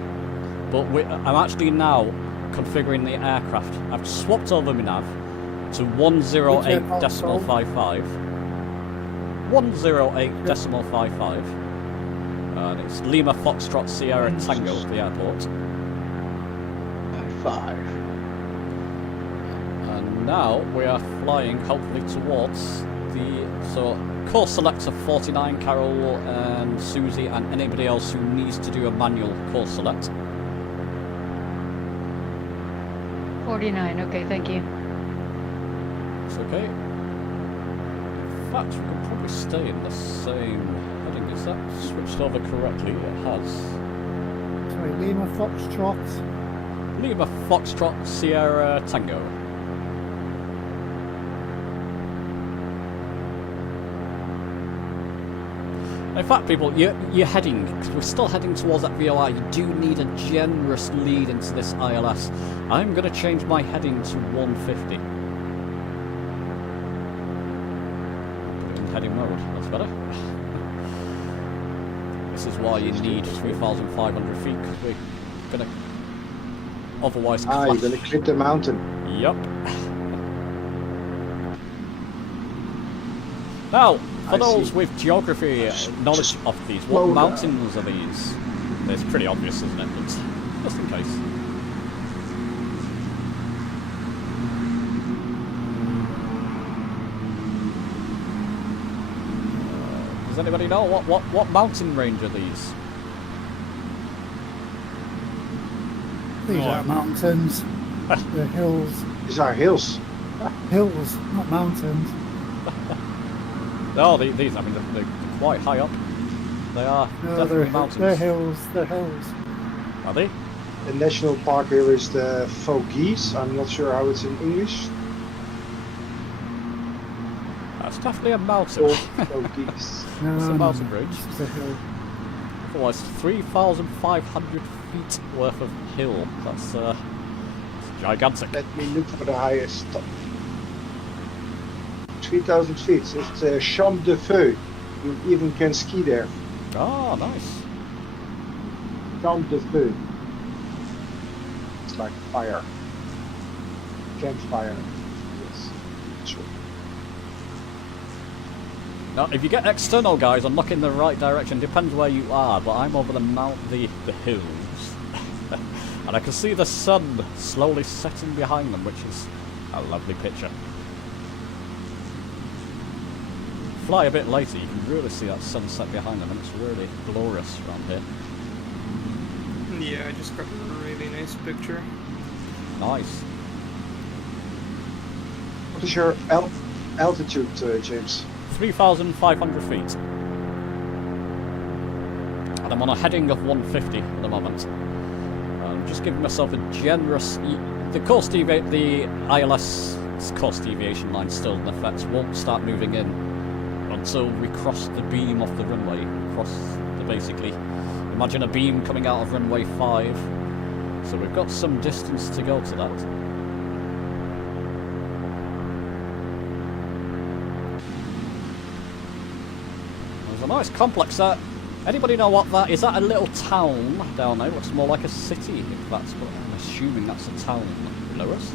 but I'm actually now configuring the aircraft. I've swapped over my nav to 108.55. 108.55. And it's Lima Foxtrot Sierra Tango at the airport. 5. And now we are flying hopefully towards so course selector 49, Carol and Susie and anybody else who needs to do a manual course select. 49, okay, thank you. It's okay. In fact, we could probably stay in the same heading. Is that switched over correctly? It has. Sorry, Lima Foxtrot. Lima Foxtrot Sierra Tango. In fact, people, you're heading, because we're still heading towards that VOR, you do need a generous lead into this ILS. I'm going to change my heading to 150. Put it in heading mode, that's better. This is why you need 3,500 feet, because we're going to otherwise clash. You're going to clip the mountain. Yep. Now, for those with geography knowledge of these, what mountains are these? It's pretty obvious, isn't it? But just in case. Does anybody know what mountain range are these? These are mountains. They're hills. These are hills. Hills, not mountains. No, these, I mean, they're quite high up. They are definitely mountains. They're hills, they're hills. Are they? The national park here is the Vogese. I'm not sure how it's in English. That's definitely a mountain. Vogese. It's a mountain bridge. It's a hill. Otherwise, 3,500 feet worth of hill. That's gigantic. Let me look for the highest top. 3,000 feet. It's Champ de Feu. You even can ski there. Ah, nice. Champ de Feu. It's like fire. Campfire. Yes. Sure. Now, if you get external guys and look in the right direction, depends where you are, but I'm over the hills. And I can see the sun slowly setting behind them, which is a lovely picture. Fly a bit later, you can really see that sunset behind them, and it's really glorious around here. Yeah, I just got a really nice picture. Nice. What is your altitude, James? 3,500 feet. And I'm on a heading of 150 at the moment. I'm just giving myself a generous... The ILS course deviation line still in effect won't start moving in until we cross the beam off the runway. Basically, imagine a beam coming out of runway 5. So we've got some distance to go to that. There's a nice complex there. Anybody know what that is? That a little town down there? Looks more like a city, if that's what I'm assuming. That's a town. Lewis?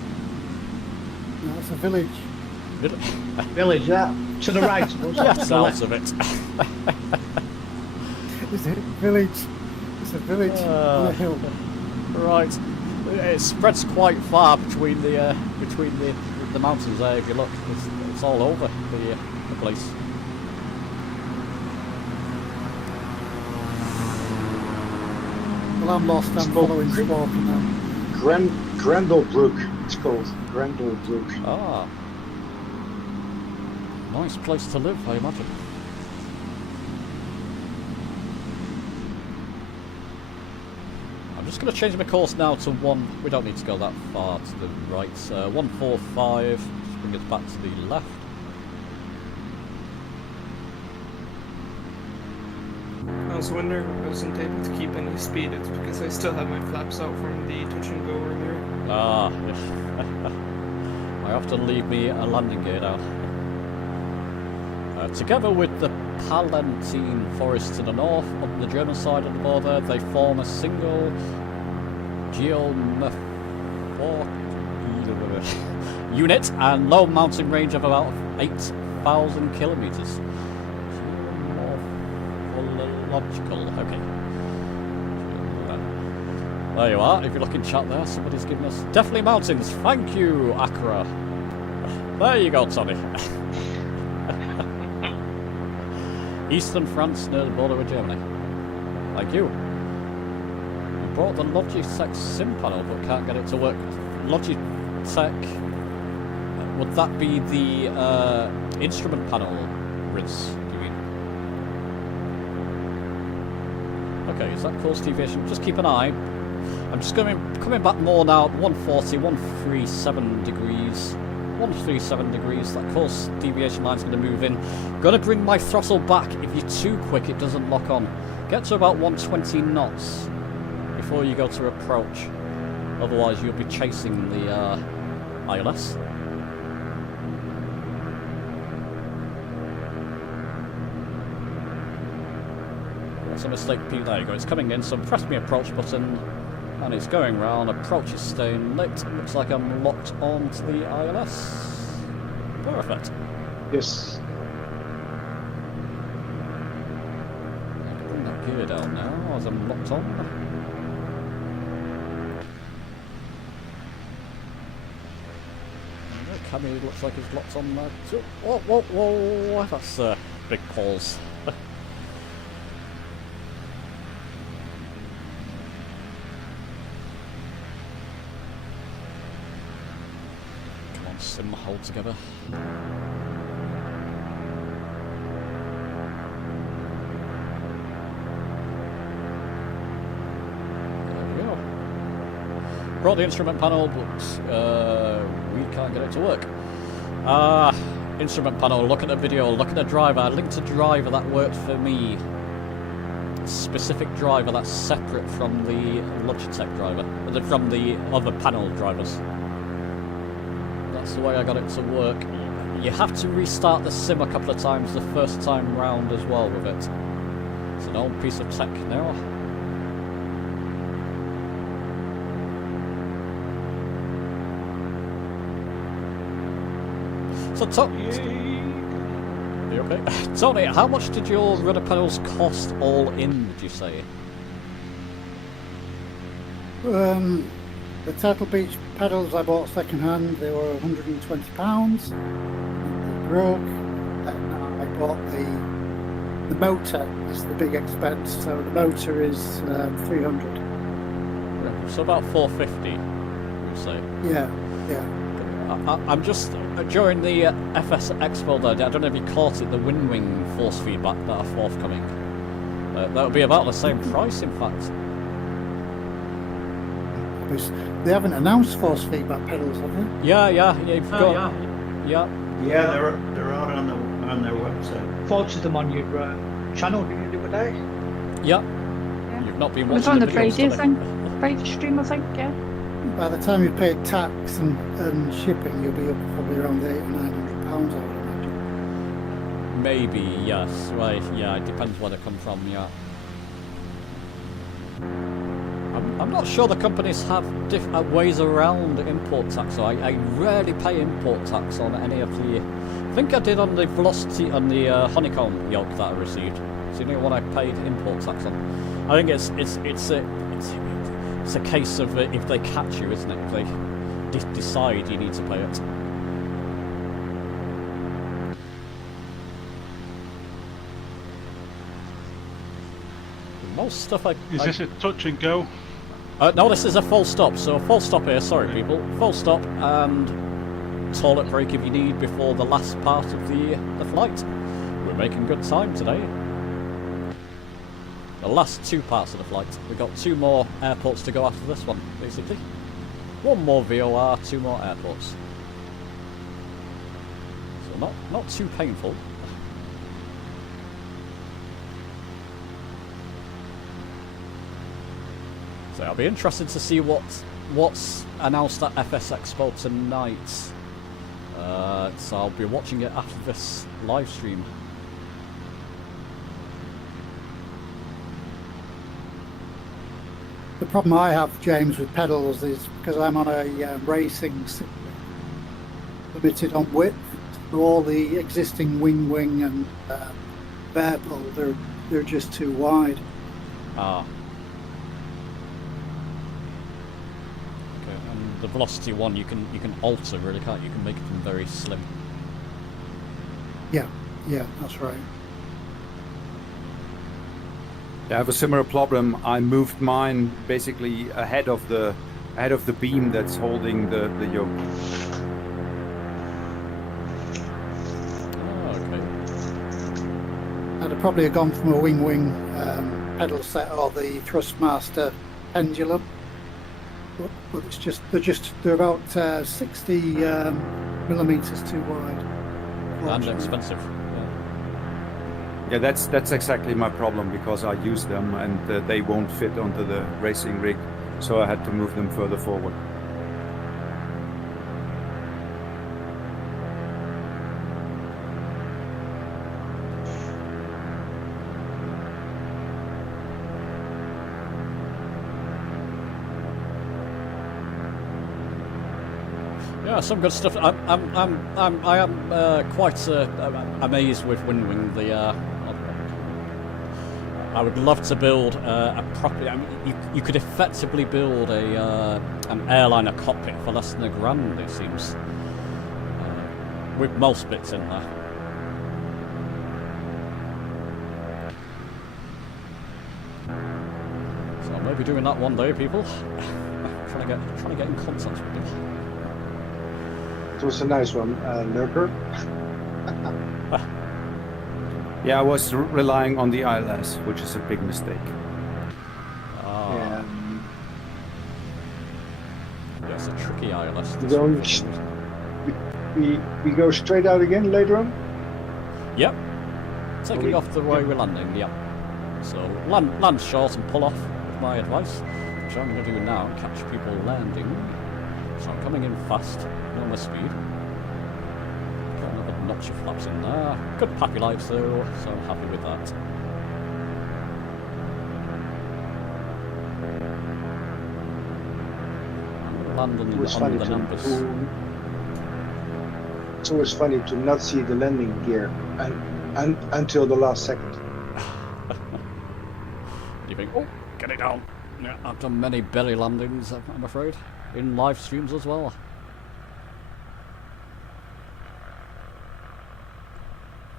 No, it's a village. Village, yeah. To the right. Get out of it. It's a village. It's a village on a hill. Right. It spreads quite far between the mountains there. If you look, it's all over the place. Well, I'm lost. I'm following Squawk now. Grendelbrook. It's called Grendelbrook. Ah. Nice place to live, I imagine. I'm just going to change my course now to we don't need to go that far to the right. 145, just bring it back to the left. I was wondering if I wasn't able to keep any speed. It's because I still have my flaps out from the touch and go earlier. Ah, yes. I have to leave me a landing gear now. Together with the Palatine Forest to the north, on the German side of the border, they form a single unit and low mountain range of about 8,000 kilometers. Geomorphological, okay. There you are, if you look in chat there, somebody's giving us... Definitely mountains, thank you, Accra. There you go, Tony. Eastern France near the border with Germany. Thank you. I brought the Logitech sim panel but can't get it to work. Logitech, would that be the instrument panel, Riz, do you mean? Okay, is that course deviation? Just keep an eye. I'm just coming back more now, 140, 137 degrees. 137 degrees, that course deviation line's going to move in. Going to bring my throttle back. If you're too quick, it doesn't lock on. Get to about 120 knots before you go to approach. Otherwise, you'll be chasing the ILS. That's a mistake, Pete. There you go. It's coming in, so press my approach button. And it's going round, approach is staying lit. Looks like I'm locked on to the ILS. Perfect. Yes. I can bring that gear down now as I'm locked on. Cammy looks like he's locked on there too. Whoa, whoa, whoa. That's a big pause. Sim, hold together. There we go. Brought the instrument panel, but we can't get it to work. Instrument panel, look at the video, look at the driver. I linked a driver that worked for me. A specific driver that's separate from the Logitech driver, from the other panel drivers. That's the way I got it to work. You have to restart the sim a couple of times the first time round as well with it. It's an old piece of tech now. So Tony, are you okay? Tony, how much did your rudder pedals cost all in, did you say? The Turtle Beach pedals I bought second hand, they were £120. They broke. And I bought the motor is the big expense, so the motor is 300. So about 450, you'd say? Yeah, yeah. I'm just, during the FS Expo there, I don't know if you caught it, the wind wing force feedback that are forthcoming. That'll be about the same price, in fact. They haven't announced force feedback pedals, have they? Yeah, you've got... Yeah, they're out on their website. Photos of them on your channel the other day. Yeah. You've not been watching It's on the videos Friday today. thing. Friday stream, I think, yeah. By the time you've paid tax and shipping, you'll be up probably around £800 or £900, I would imagine. Maybe, yes. Right, yeah, it depends where they come from, yeah. I'm not sure the companies have different ways around import tax, so I rarely pay import tax on any of the... I think I did on the Velocity, on the Honeycomb yoke that I received. So you know what I paid import tax on? I think it's a case of if they catch you, isn't it? If they decide you need to pay it. Most stuff Is this a touch and go? No, this is a full stop. So full stop here. Sorry, people. Full stop and toilet break if you need before the last part of the flight. We're making good time today. The last two parts of the flight. We've got 2 more airports to go after this one, basically. 1 more VOR, 2 more airports. So not too painful. So I'll be interested to see what's announced at FS Expo tonight. So I'll be watching it after this live stream. The problem I have, James, with pedals is because I'm on a racing sim, limited on width. So all the existing wing and bear pole, they're just too wide. Ah. Okay, and the velocity one you can alter, really, can't you? You can make them very slim. Yeah, that's right. I have a similar problem. I moved mine basically ahead of the beam that's holding the yoke. Oh, okay. I'd have probably gone from a wing pedal set or the Thrustmaster pendulum, but it's just they're about 60 millimeters too wide. And expensive. Yeah, that's exactly my problem, because I use them and they won't fit onto the racing rig, so I had to move them further forward. Yeah, some good stuff. I am quite amazed with Windwing. I would love to build a proper. I mean, you could effectively build an airliner cockpit for less than £1,000. It seems, with most bits in there. So I may be doing that one day, people. trying to get in contact with them. It was a nice one, Lurker. Yeah, I was relying on the ILS, which is a big mistake. Yeah, it's a tricky ILS. We go straight out again later on? Yep. Taking off the way we're landing, yep. So land short and pull off, with my advice. Which I'm going to do now, catch people landing. So I'm coming in fast, normal speed. Got another notch of flaps in there. Good pappy lights though, so I'm happy with that. I'm going to land on the numbers. It's always funny to not see the landing gear until the last second. You think, oh, get it down. Yeah, I've done many belly landings, I'm afraid, in live streams as well.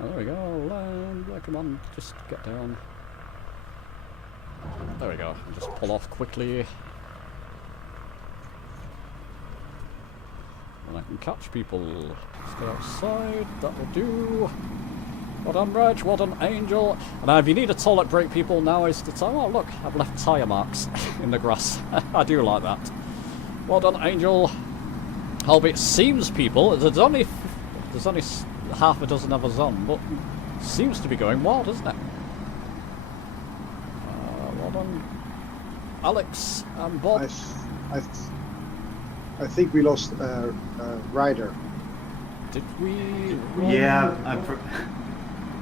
Oh, there we go, land, come on, just get down. There we go, just pull off quickly. And I can catch people. Stay outside, that will do. Well done, Reg, well done, Angel. And if you need a toilet break, people, now is the time. Oh, look, I've left tyre marks in the grass. I do like that. Well done, Angel. Albeit, it seems, people, there's only half a dozen of us on, but it seems to be going wild, isn't it? Well done, Alex and Bob. I think we lost Ryder. Did we? Yeah,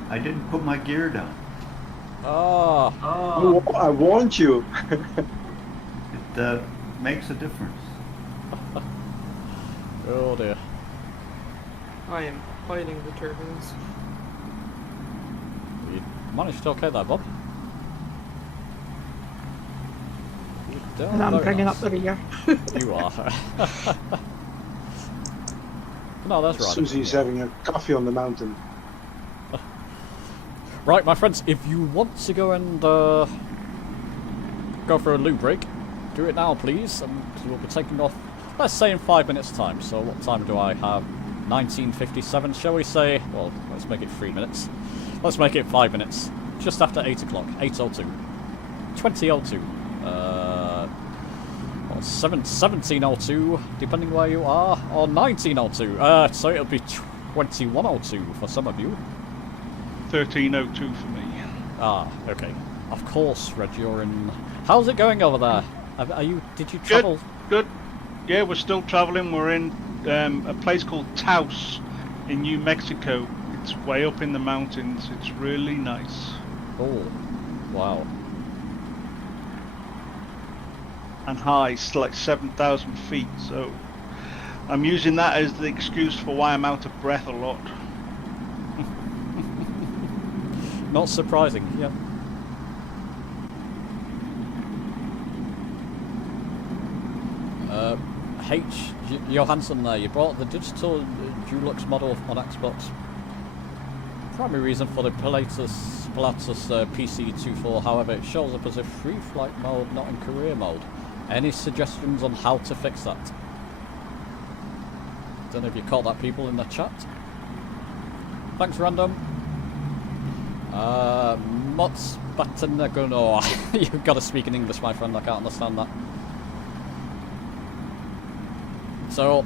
I didn't put my gear down. Oh. I warned you. It makes a difference. Oh dear. I am fighting the turbines. You managed to okay there, Bob? And I'm bringing up the rear. You are. No, that's right. Susie's having a coffee on the mountain. Right, my friends, if you want to go and go for a loo break, do it now, please. And we'll be taking off, let's say, in 5 minutes' time. So what time do I have? 19:57, shall we say? Well, let's make it 3 minutes. Let's make it 5 minutes. Just after 8 o'clock. 8:02. 20:02. 17:02, depending where you are, or 19:02. So it'll be 21:02 for some of you. 13:02 for me. Ah, okay. Of course, Reg, you're in. How's it going over there? Did you travel? Good. Yeah, we're still traveling. We're in a place called Taos in New Mexico. It's way up in the mountains. It's really nice. Oh, wow. and high. It's like 7,000 feet. So I'm using that as the excuse for why I'm out of breath a lot. Not surprising, yeah. H. Johansson there, you bought the digital Dulux model on Xbox. Primary reason for the Pilatus PC24, however, it shows up as a free flight mode, not in career mode. Any suggestions on how to fix that? Don't know if you caught that, people in the chat. Thanks, random. Mots Batanagono. You've got to speak in English, my friend. I can't understand that. So,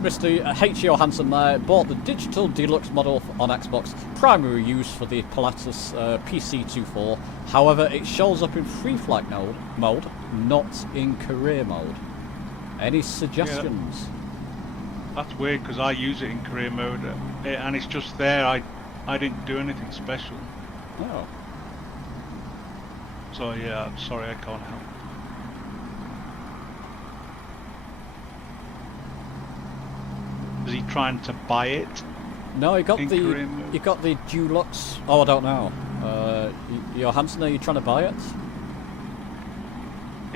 Mr. H. Johansson there bought the digital deluxe model on Xbox, primary use for the Pilatus PC24. However, it shows up in free flight mode, not in career mode. Any suggestions? Yeah, that's weird because I use it in career mode and it's just there. I didn't do anything special. Oh. So yeah, I'm sorry, I can't help. Is he trying to buy it? No, he got in the Dulux. Oh, I don't know. Johansson, are you trying to buy it?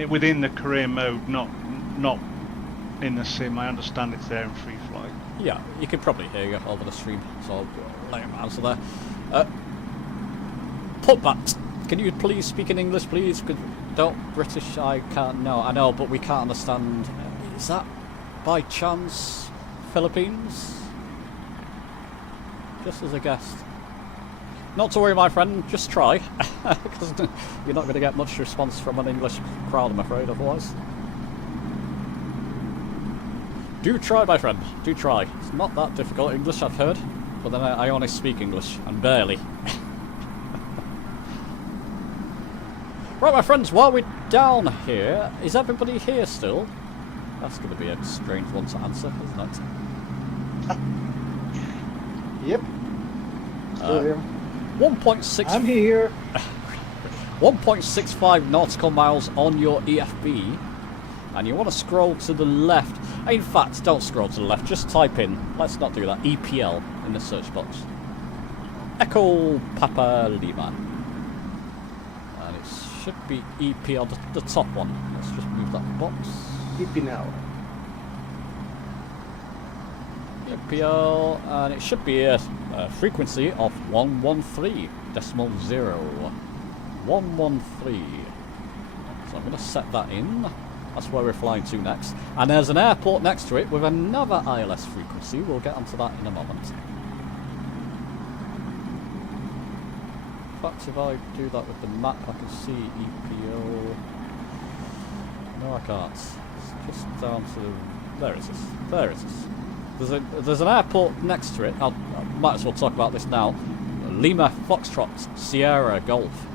Within the career mode, not in the sim. I understand it's there in free flight. Yeah, you could probably hear you over the stream, so I'll let him answer there. Putbat, can you please speak in English, please? Because don't British, I can't. No, I know, but we can't understand. Is that by chance Philippines? Just as a guest. Not to worry, my friend, just try. Because you're not going to get much response from an English crowd, I'm afraid, otherwise. Do try, my friend, do try. It's not that difficult English, I've heard. But then I only speak English, and barely. Right, my friends, while we're down here, is everybody here still? That's going to be a strange one to answer, isn't it? Yep. Still here. 1.6. I'm here. 1.65 nautical miles on your EFB, and you want to scroll to the left. In fact, don't scroll to the left, just type in, let's not do that, EPL in the search box. Echo Papa Lima. And it should be EPL, the top one. Let's just move that box. EP now. EPL, and it should be a frequency of 113.0. 113. So I'm going to set that in. That's where we're flying to next. And there's an airport next to it with another ILS frequency. We'll get onto that in a moment. In fact, if I do that with the map, I can see EPO. No, I can't. It's just down to... There it is. There it is. There's an airport next to it. I might as well talk about this now. Lima Foxtrot Sierra Golf.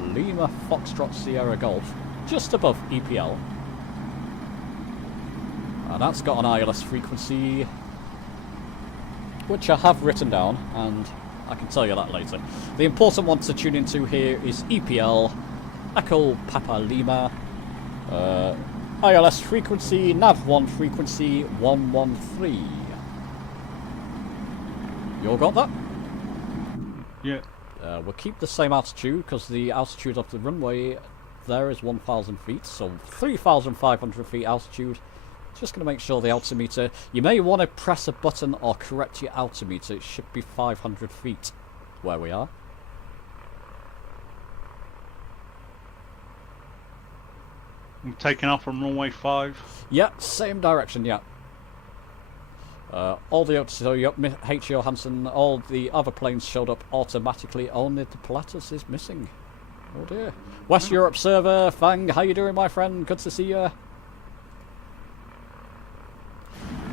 Lima Foxtrot Sierra Golf. Just above EPL. And that's got an ILS frequency, which I have written down, and I can tell you that later. The important one to tune into here is EPL, Echo Papa Lima, ILS frequency, nav1 frequency 113. You all got that? Yeah. We'll keep the same altitude because the altitude of the runway there is 1,000 feet, so 3,500 feet altitude. Just going to make sure the altimeter, you may want to press a button or correct your altimeter. It should be 500 feet where we are. I'm taking off from runway 5. Yeah, same direction, yeah. All the so H. Johansson, all the other planes showed up automatically, only the Pilatus is missing. Oh dear. West Europe server, Fang, how you doing, my friend? Good to see you.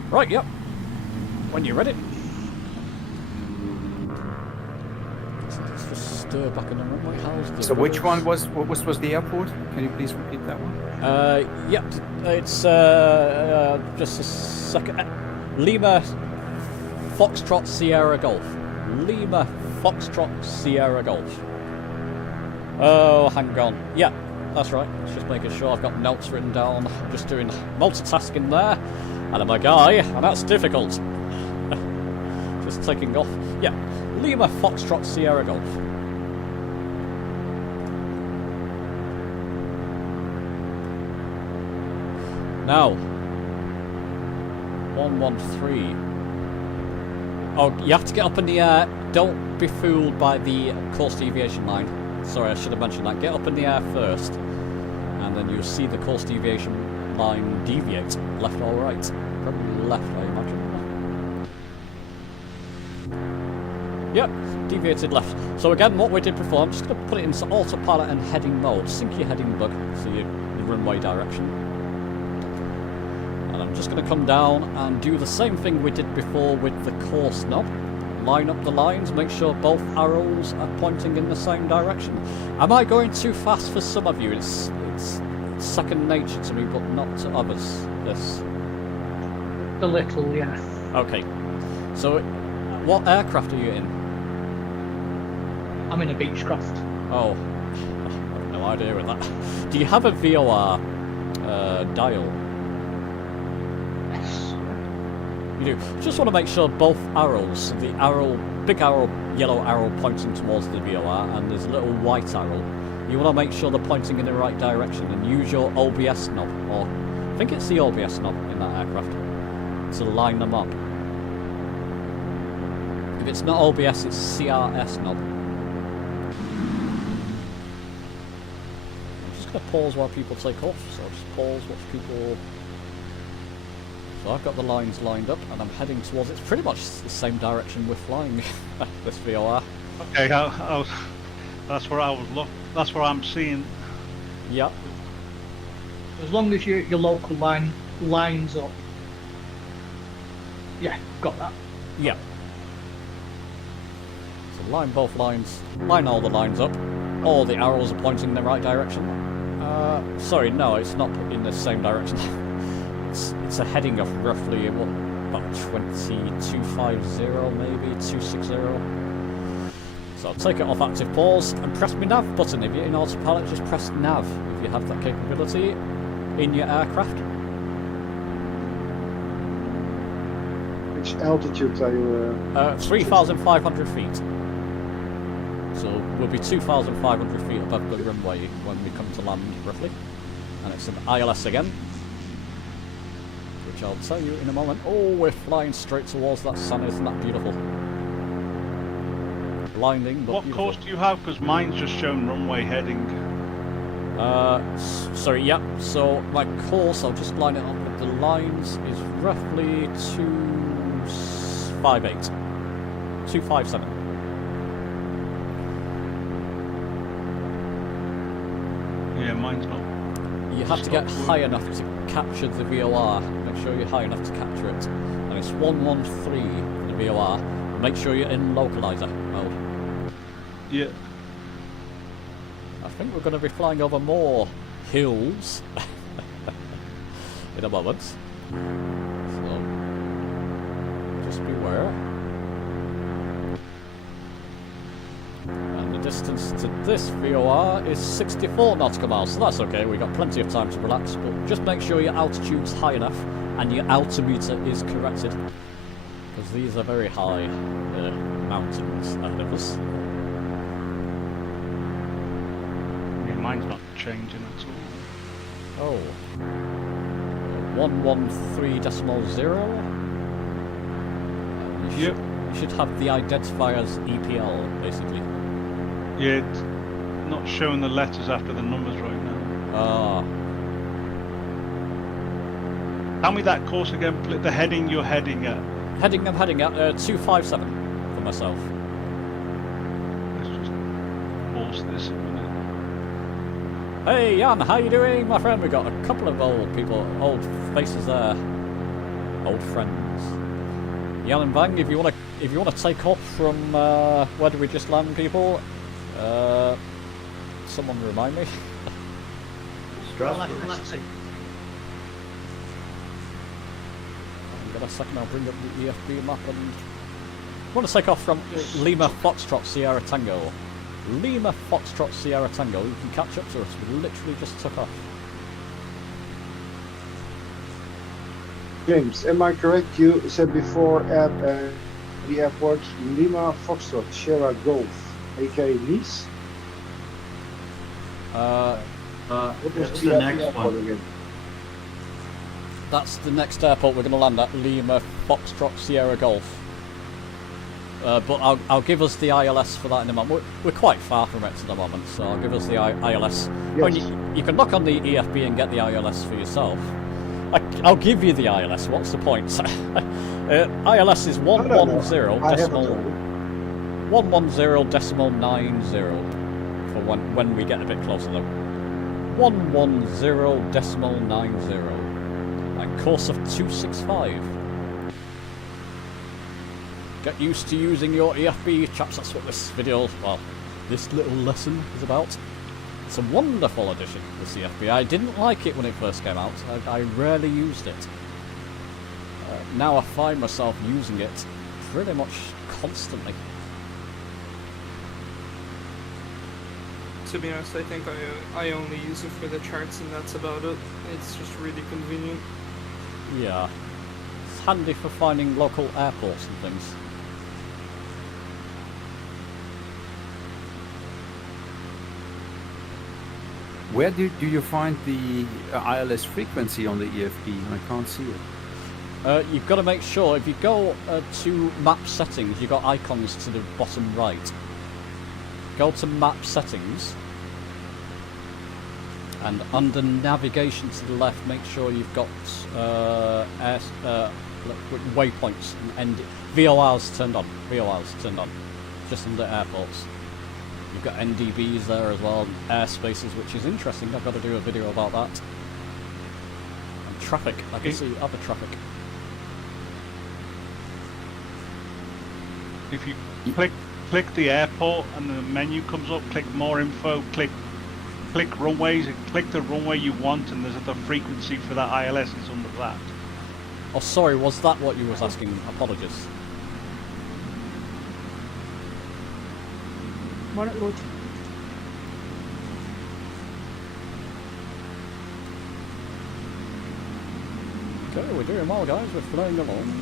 Right, yep. When you're ready. Let's just stir back in the runway. How's the So which one was the airport? Can you please repeat that one? Yep. It's just a second. Lima Foxtrot Sierra Golf. Lima Foxtrot Sierra Golf. Oh, hang on. Yeah, that's right. Just making sure I've got notes written down. I'm just doing multitasking there. And I'm a guy, and that's difficult. Just taking off. Yeah, Lima Foxtrot Sierra Golf. Now, 113. Oh, you have to get up in the air. Don't be fooled by the course deviation line. Sorry, I should have mentioned that. Get up in the air first, and then you'll see the course deviation line deviate, left or right. Probably left, I imagine. Yep, deviated left. So again, what we did before, I'm just going to put it into autopilot and heading mode. Sync your heading bug, so your runway direction. And I'm just going to come down and do the same thing we did before with the course knob. Line up the lines, make sure both arrows are pointing in the same direction. Am I going too fast for some of you? It's second nature to me, but not to others. This. A little, yeah. Okay. So, what aircraft are you in? I'm in a Beechcraft. Oh, I have no idea with that. Do you have a VOR dial? Yes. You do. Just want to make sure both arrows, the arrow, big arrow, yellow arrow pointing towards the VOR, and there's a little white arrow. You want to make sure they're pointing in the right direction and use your OBS knob, or I think it's the OBS knob in that aircraft, to line them up. If it's not OBS, it's CRS knob. I'm just going to pause while people take off, so I'll just pause, watch people. So I've got the lines lined up and I'm heading towards it. It's pretty much the same direction we're flying this VOR. Okay, that's where I was that's where I'm seeing. Yeah. As long as your local line lines up. Yeah, got that. Yeah. So line both lines, line all the lines up. All the arrows are pointing in the right direction. Sorry, no, it's not in the same direction. It's a heading of roughly, what, about 2250, maybe, 260. So I'll take it off active pause and press my nav button. If you're in autopilot, just press nav if you have that capability in your aircraft. Which altitude are you? 3,500 feet. So we'll be 2,500 feet above the runway when we come to land, roughly. And it's an ILS again. Which I'll tell you in a moment. Oh, we're flying straight towards that sun, isn't that beautiful? Blinding, but what beautiful. course do you have? Because mine's just shown runway heading. Sorry, yeah. So my course, I'll just line it up with the lines, is roughly 258. 257. Yeah, mine's not. You have to get high enough to capture the VOR. Make sure you're high enough to capture it. And it's 113 the VOR. Make sure you're in localizer mode. Yeah. I think we're going to be flying over more hills in a moment. So just beware. And the distance to this VOR is 64 nautical miles, so that's okay. We've got plenty of time to relax, but just make sure your altitude's high enough and your altimeter is corrected, because these are very high mountains ahead of us. Yeah, mine's not changing at all. Oh. 113.0. Yep. You should have the identifiers EPL, basically. Yeah, it's not showing the letters after the numbers right now. Ah. Tell me that course again, the heading you're heading at. I'm heading at 257 for myself. Let's just pause this a minute. Hey Jan, how you doing, my friend? We've got a couple of old people, old faces there. Old friends. Jan and Bang, if you want to take off from where did we just land, people? Someone remind me. Strasbourg. Let's see. I've got a second, I'll bring up the EFB map and... I want to take off from Lima Foxtrot Sierra Tango. Lima Foxtrot Sierra Tango. You can catch up to us. We literally just took off. James, am I correct? You said before at the airport Lima Foxtrot Sierra Golf, aka Nice. What was That's the next airport one. again? That's the next airport we're going to land at, Lima Foxtrot Sierra Golf. But I'll give us the ILS for that in a moment. We're quite far from it at the moment, so I'll give us the ILS. Yes. You can look on the EFB and get the ILS for yourself. I'll give you the ILS. What's the point? ILS is 110 I decimal haven't 110 decimal 90 for when we get a bit closer though. 110 decimal 90 and course of 265. Get used to using your EFB, chaps. That's what this video, well, this little lesson is about. It's a wonderful addition, the CFB. I didn't like it when it first came out. I rarely used it. Now I find myself using it pretty much constantly. To be honest, I think I only use it for the charts and that's about it. It's just really convenient. Yeah. It's handy for finding local airports and things. Where do you find the ILS frequency on the EFB? I can't see it. You've got to make sure, if you go to map settings, you've got icons to the bottom right. Go to map settings, and under navigation to the left, make sure you've got waypoints and VORs turned on. VORs turned on, just under airports. You've got NDBs there as well, airspaces, which is interesting. I've got to do a video about that. And traffic, I can see other traffic. If you click the airport and the menu comes up, click more info, click runways, and click the runway you want, and there's the frequency for that ILS is under that. Oh, sorry, was that what you was asking? Apologies. One at load. Okay, we're doing well, guys. We're flying along.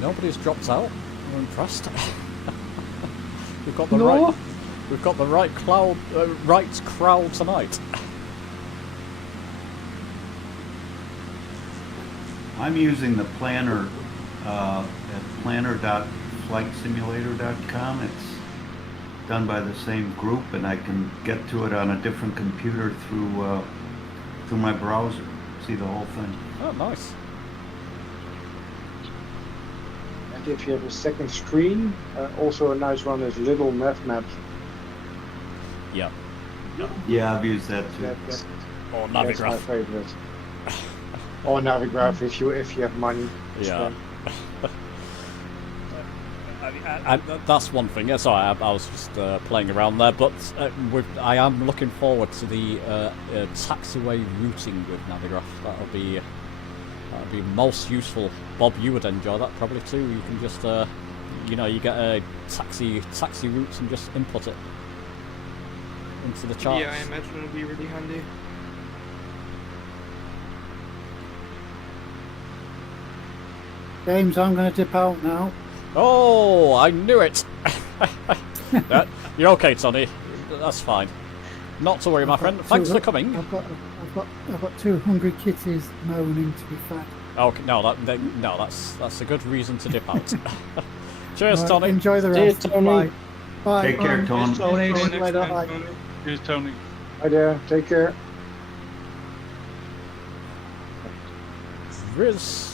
Nobody's dropped out. I'm impressed. We've got the right crowd tonight. I'm using the planner at planner.flightsimulator.com. It's done by the same group, and I can get to it on a different computer through my browser. See the whole thing. Oh, nice. And if you have a second screen, also a nice one is Little Nav Map. Yeah. Yeah, I've used that too. Or That's my Navigraph. favorite. Or Navigraph if you have money. Yeah. That's one thing. Sorry, I was just playing around there, but I am looking forward to the taxiway routing with Navigraph. That'll be most useful. Bob, you would enjoy that probably too. You can just you get a taxi routes and just input it into the charts. Yeah, I imagine it would be really handy. James, I'm going to dip out now. Oh, I knew it. You're okay, Tony. That's fine. Not to worry, my friend. Thanks for coming. I've got 200 kitties moaning to be fed. Okay, no, that's a good reason to dip out. Cheers, Right, Tony. enjoy the rest. Cheers, Tony. Bye. Bye. Take care, Tony. Cheers, Tony. See you See you next later. time, Tony. Here's Tony. Hi there, take care. Riz.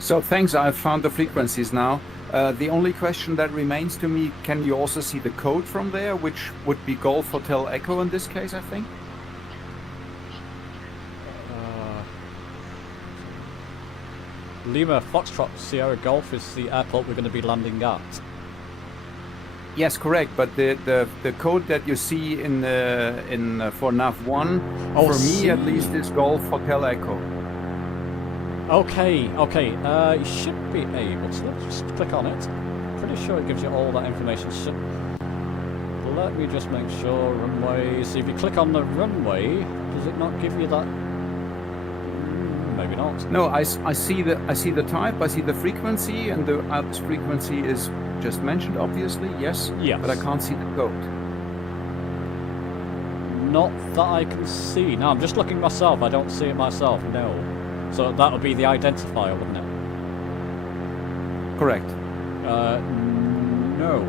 So thanks, I've found the frequencies now. The only question that remains to me, can you also see the code from there, which would be Golf Hotel Echo in this case, I think? Lima Foxtrot Sierra Golf is the airport we're going to be landing at. Yes, correct. But the code that you see in for Nav 1, for me at least, is Golf Hotel Echo. Okay, okay. You should be able to. Let's just click on it. Pretty sure it gives you all that information. Let me just make sure. Runway. So if you click on the runway, does it not give you that? Maybe not. No, I see the type, I see the frequency, and the frequency is just mentioned, obviously. Yes. Yes. But I can't see the code. Not that I can see. No, I'm just looking myself. I don't see it myself. No. So that would be the identifier, wouldn't it? Correct. No.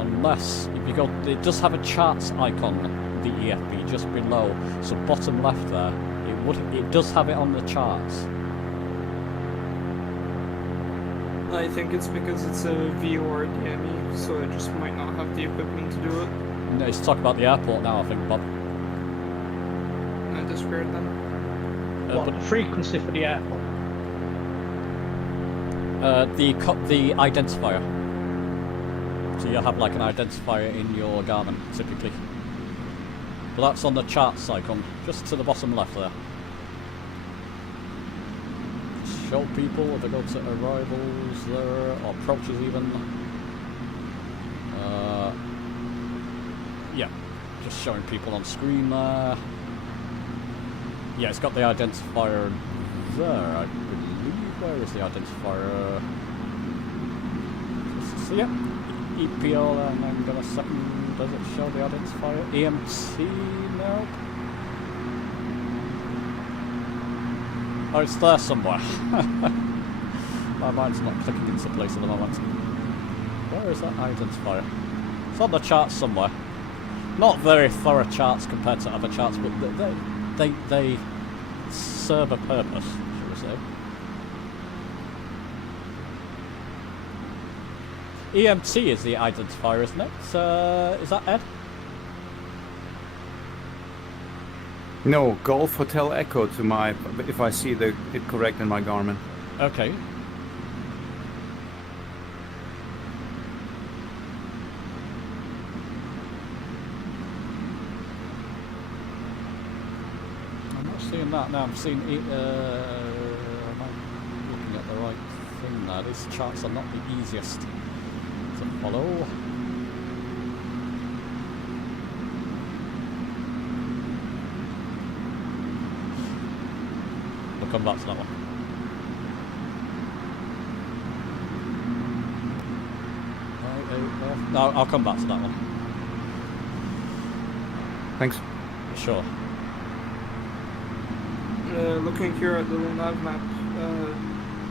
Unless if you go, it does have a charts icon, the EFB, just below. So bottom left there, it does have it on the charts. I think it's because it's a VOR DME, so it just might not have the equipment to do it. No, it's talking about the airport now, I think, Bob. Disappeared then. What, the frequency for the airport? The identifier. So you'll have like an identifier in your garment, typically. But that's on the charts icon, just to the bottom left there. Show people if they go to arrivals there, or approaches even. Yeah, just showing people on screen there. Yeah, it's got the identifier there, I believe. Where is the identifier? So yeah, EPL, and then give a second. Does it show the identifier? EMT? Nope. Oh, it's there somewhere. My mind's not clicking into place at the moment. Where is that identifier? It's on the charts somewhere. Not very thorough charts compared to other charts, but they serve a purpose, shall we say. EMT is the identifier, isn't it? Is that Ed? No, Golf Hotel Echo to my, if I see it correct in my Garmin. Okay. I'm not seeing that now. I'm seeing it. Am I looking at the right thing now? These charts are not the easiest to follow. We'll come back to that one. No, I'll come back to that one. Thanks. Sure. Looking here at the nav map,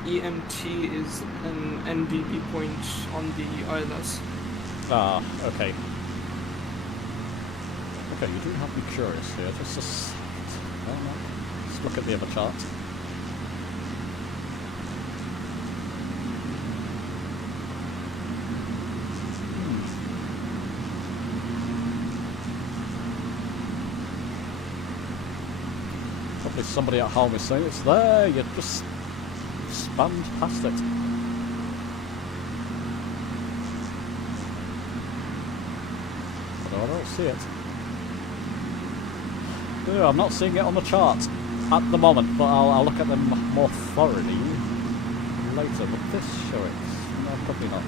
EMT is an NVB point on the ILS. Ah, okay. Okay, you do have me curious here. Just let's look at the other chart. Probably somebody at home is saying it's there. You just spammed past it. But I don't see it. No, I'm not seeing it on the chart at the moment, but I'll look at them more thoroughly later. But this show it? No, probably not.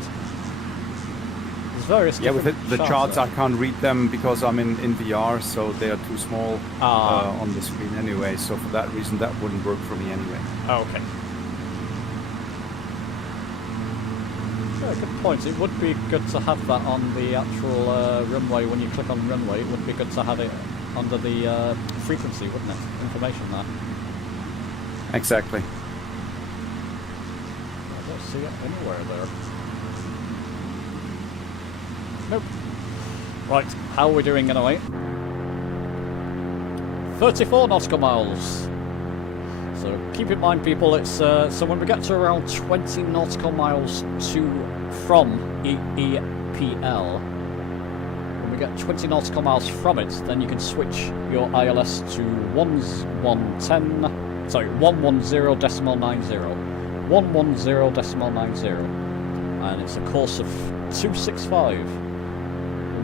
There's various. Yeah, with the charts, I can't read them because I'm in VR, so they are too small on the screen anyway. So for that reason, that wouldn't work for me anyway. Oh, okay. Yeah, good point. It would be good to have that on the actual runway. When you click on runway, it would be good to have it under the frequency, wouldn't it? Information there. Exactly. I don't see it anywhere there. Nope. Right, how are we doing anyway? 34 nautical miles. So keep in mind, people, it's so when we get to around 20 nautical miles from EPL, when we get 20 nautical miles from it, then you can switch your ILS to 1110.90. 110.90, and it's a course of 265.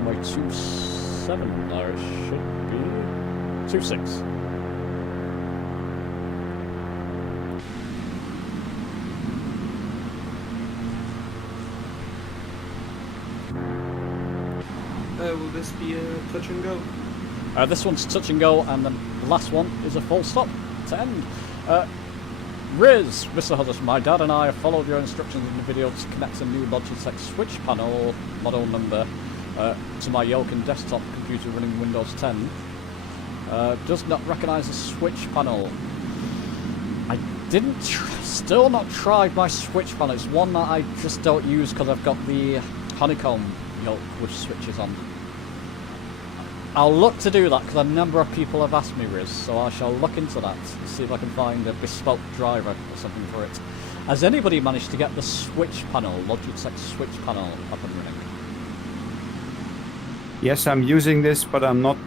Runway 27, there it should be 26. Will this be a touch and go? This one's touch and go, and then the last one is a full stop to end. Riz, Mr. Hudson, my dad and I have followed your instructions in the video to connect a new Logitech switch panel model number to my Yokin desktop computer running Windows 10. Does not recognise the switch panel. I didn't, still not tried my switch panel. It's one that I just don't use because I've got the honeycomb yoke with switches on. I'll look to do that because a number of people have asked me, Riz, so I shall look into that and see if I can find a bespoke driver or something for it. Has anybody managed to get the switch panel, Logitech switch panel, up and running? Yes, I'm using this, but I'm not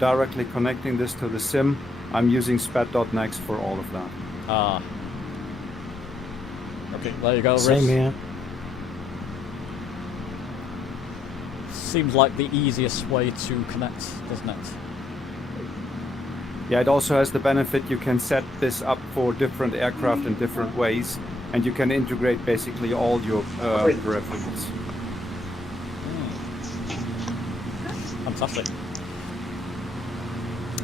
directly connecting this to the sim. I'm using spat.next for all of that. Ah. Okay, there you go, Riz. Same here. Seems like the easiest way to connect, doesn't it? Yeah, it also has the benefit you can set this up for different aircraft in different ways, and you can integrate basically all your peripherals. Fantastic.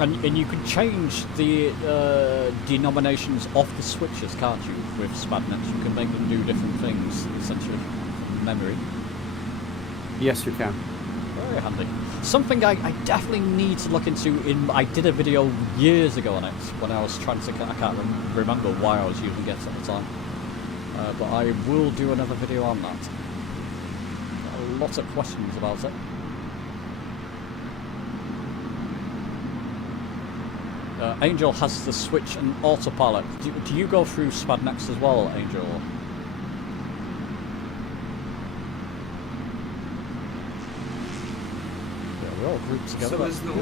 And you can change the denominations of the switches, can't you, with SpadNets? You can make them do different things, essentially, from memory. Yes, you can. Very handy. Something I definitely need to look into. I did a video years ago on it when I was trying to. I can't remember why I was using it at the time, but I will do another video on that. Got lots of questions about it. Angel has the switch and autopilot. Do you go through SpadNext as well, Angel? We're all grouped together. So is the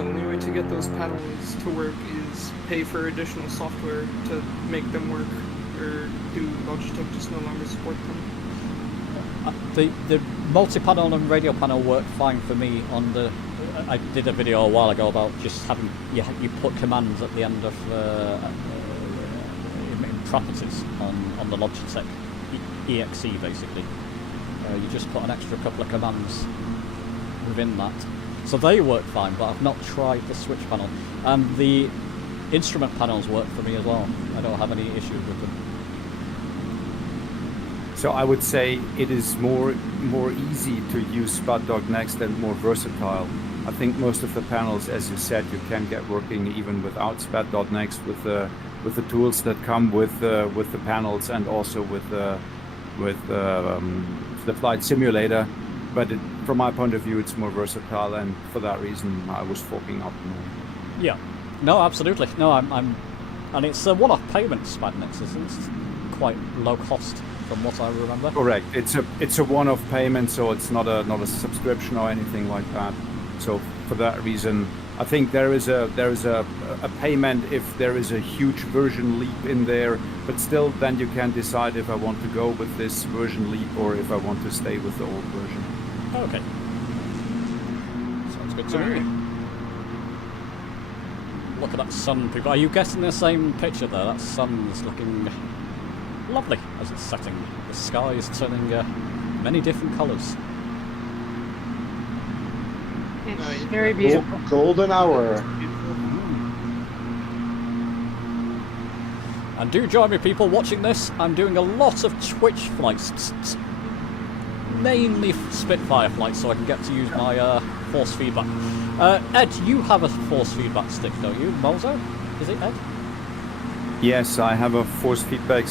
only way to get those panels to work is pay for additional software to make them work, or do Logitech just no longer support them? The multi-panel and radio panel work fine for me on the. I did a video a while ago about just having you put commands at the end of in properties on the Logitech EXE basically. You just put an extra couple of commands within that, so they work fine. But I've not tried the switch panel, and the instrument panels work for me as well. I don't have any issues with them. So I would say it is more easy to use Spat.next and more versatile. I think most of the panels, as you said, you can get working even without Spat.next with the tools that come with the panels, and also with the flight simulator. But from my point of view, it's more versatile, and for that reason, I was forking up more. Yeah, no, absolutely. No, I'm and it's a one-off payment. SpadNext is quite low cost from what I remember. Correct. It's a one-off payment, so it's not a subscription or anything like that. So for that reason, I think there is a payment if there is a huge version leap in there, but still then you can decide if I want to go with this version leap or if I want to stay with the old version. Okay. Sounds good to me. Look at that sun, people. Are you getting the same picture there? That sun's looking lovely as it's setting. The sky is turning many different colours. It's very beautiful. Golden hour. And do join me, people, watching this. I'm doing a lot of Twitch flights, mainly Spitfire flights, so I can get to use my force feedback. Ed, you have a force feedback stick, don't you? Mozo? Is it Ed? Yes, I have a force feedback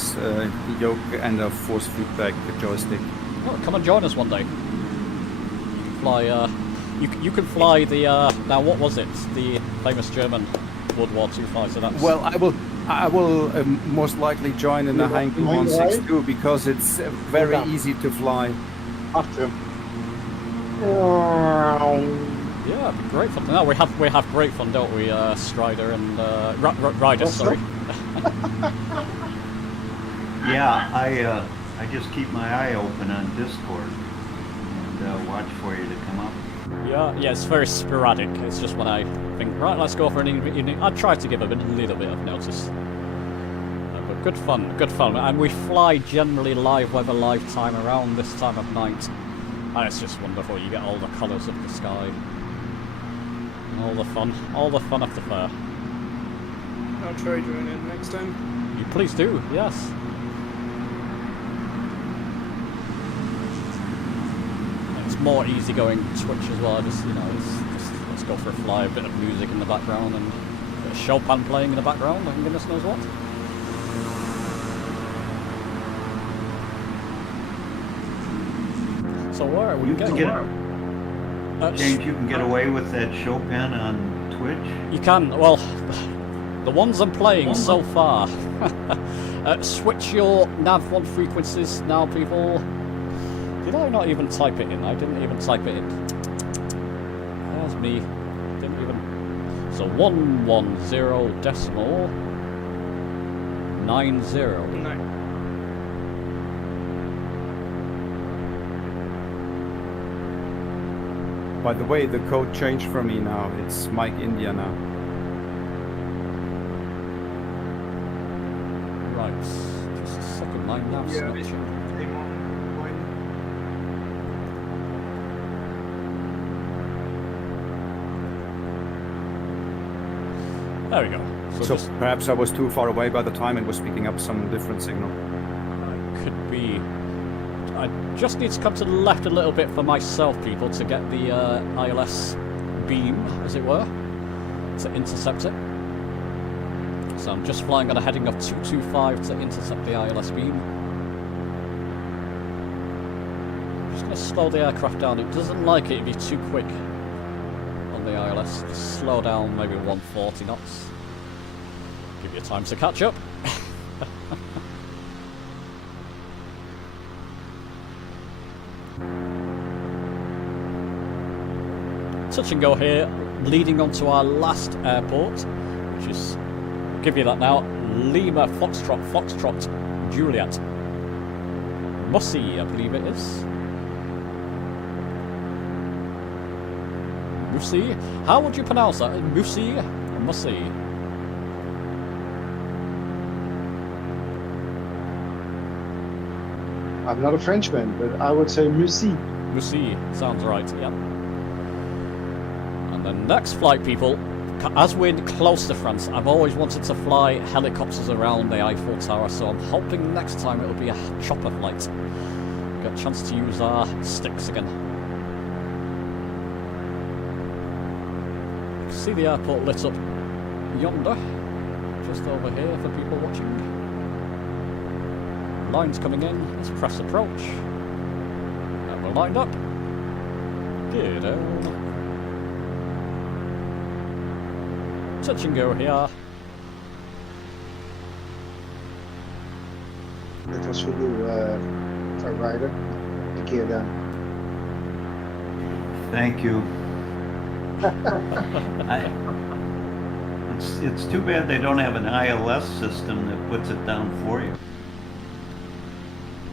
yoke and a force feedback joystick. Oh, come and join us one day. Fly. You can fly the. Now, what was it? The famous German World War II fighter. That's... Well, I will most likely join in the Heinkel 162 because it's very easy to fly. Yeah, it'd be great fun. No, we have great fun, don't we, Strider and Ryder? Sorry. Yeah, I just keep my eye open on Discord and watch for you to come up. Yeah, it's very sporadic. It's just when I think, right, let's go for an evening. I try to give a little bit of notice. But good fun. And we fly generally live weather, live time around this time of night. And it's just wonderful. You get all the colours of the sky. And all the fun of the fair. I'll try joining in next time. You please do, yes. And it's more easygoing Twitch as well. Just, you know, let's go for a fly, a bit of music in the background, and a bit of Chopin playing in the background, and goodness knows what. So where are we going? James, you can get away with that Chopin on Twitch? You can. Well, the ones I'm playing so far. Switch your nav1 frequencies now, people. Did I not even type it in? I didn't even type it in. There's me. Didn't even. So 110.90. No. By the way, the code changed for me now. It's Mike India now. Right. Just a second. My nav's not changed. There we go. So perhaps I was too far away by the time it was picking up some different signal. Could be. I just need to come to the left a little bit for myself, people, to get the ILS beam, as it were, to intercept it. So I'm just flying at a heading of 225 to intercept the ILS beam. I'm just going to slow the aircraft down. It doesn't like it if you're too quick on the ILS. Just slow down, maybe 140 knots. Give you time to catch up. Touch and go here, leading on to our last airport, which is, I'll give you that now, Lima Foxtrot, Foxtrot, Juliet. Mussy, I believe it is. Mussy? How would you pronounce that? Mussy? Mussy? I'm not a Frenchman, but I would say Mussy. Mussy, sounds right, yeah. And the next flight, people, as we're close to France, I've always wanted to fly helicopters around the Eiffel Tower, so I'm hoping next time it'll be a chopper flight. Get a chance to use our sticks again. See the airport lit up yonder, just over here for people watching. Lines coming in, let's press approach. And we're lined up. Good. Touch and go here. That was for you, rider. The gear down. Thank you. It's too bad they don't have an ILS system that puts it down for you.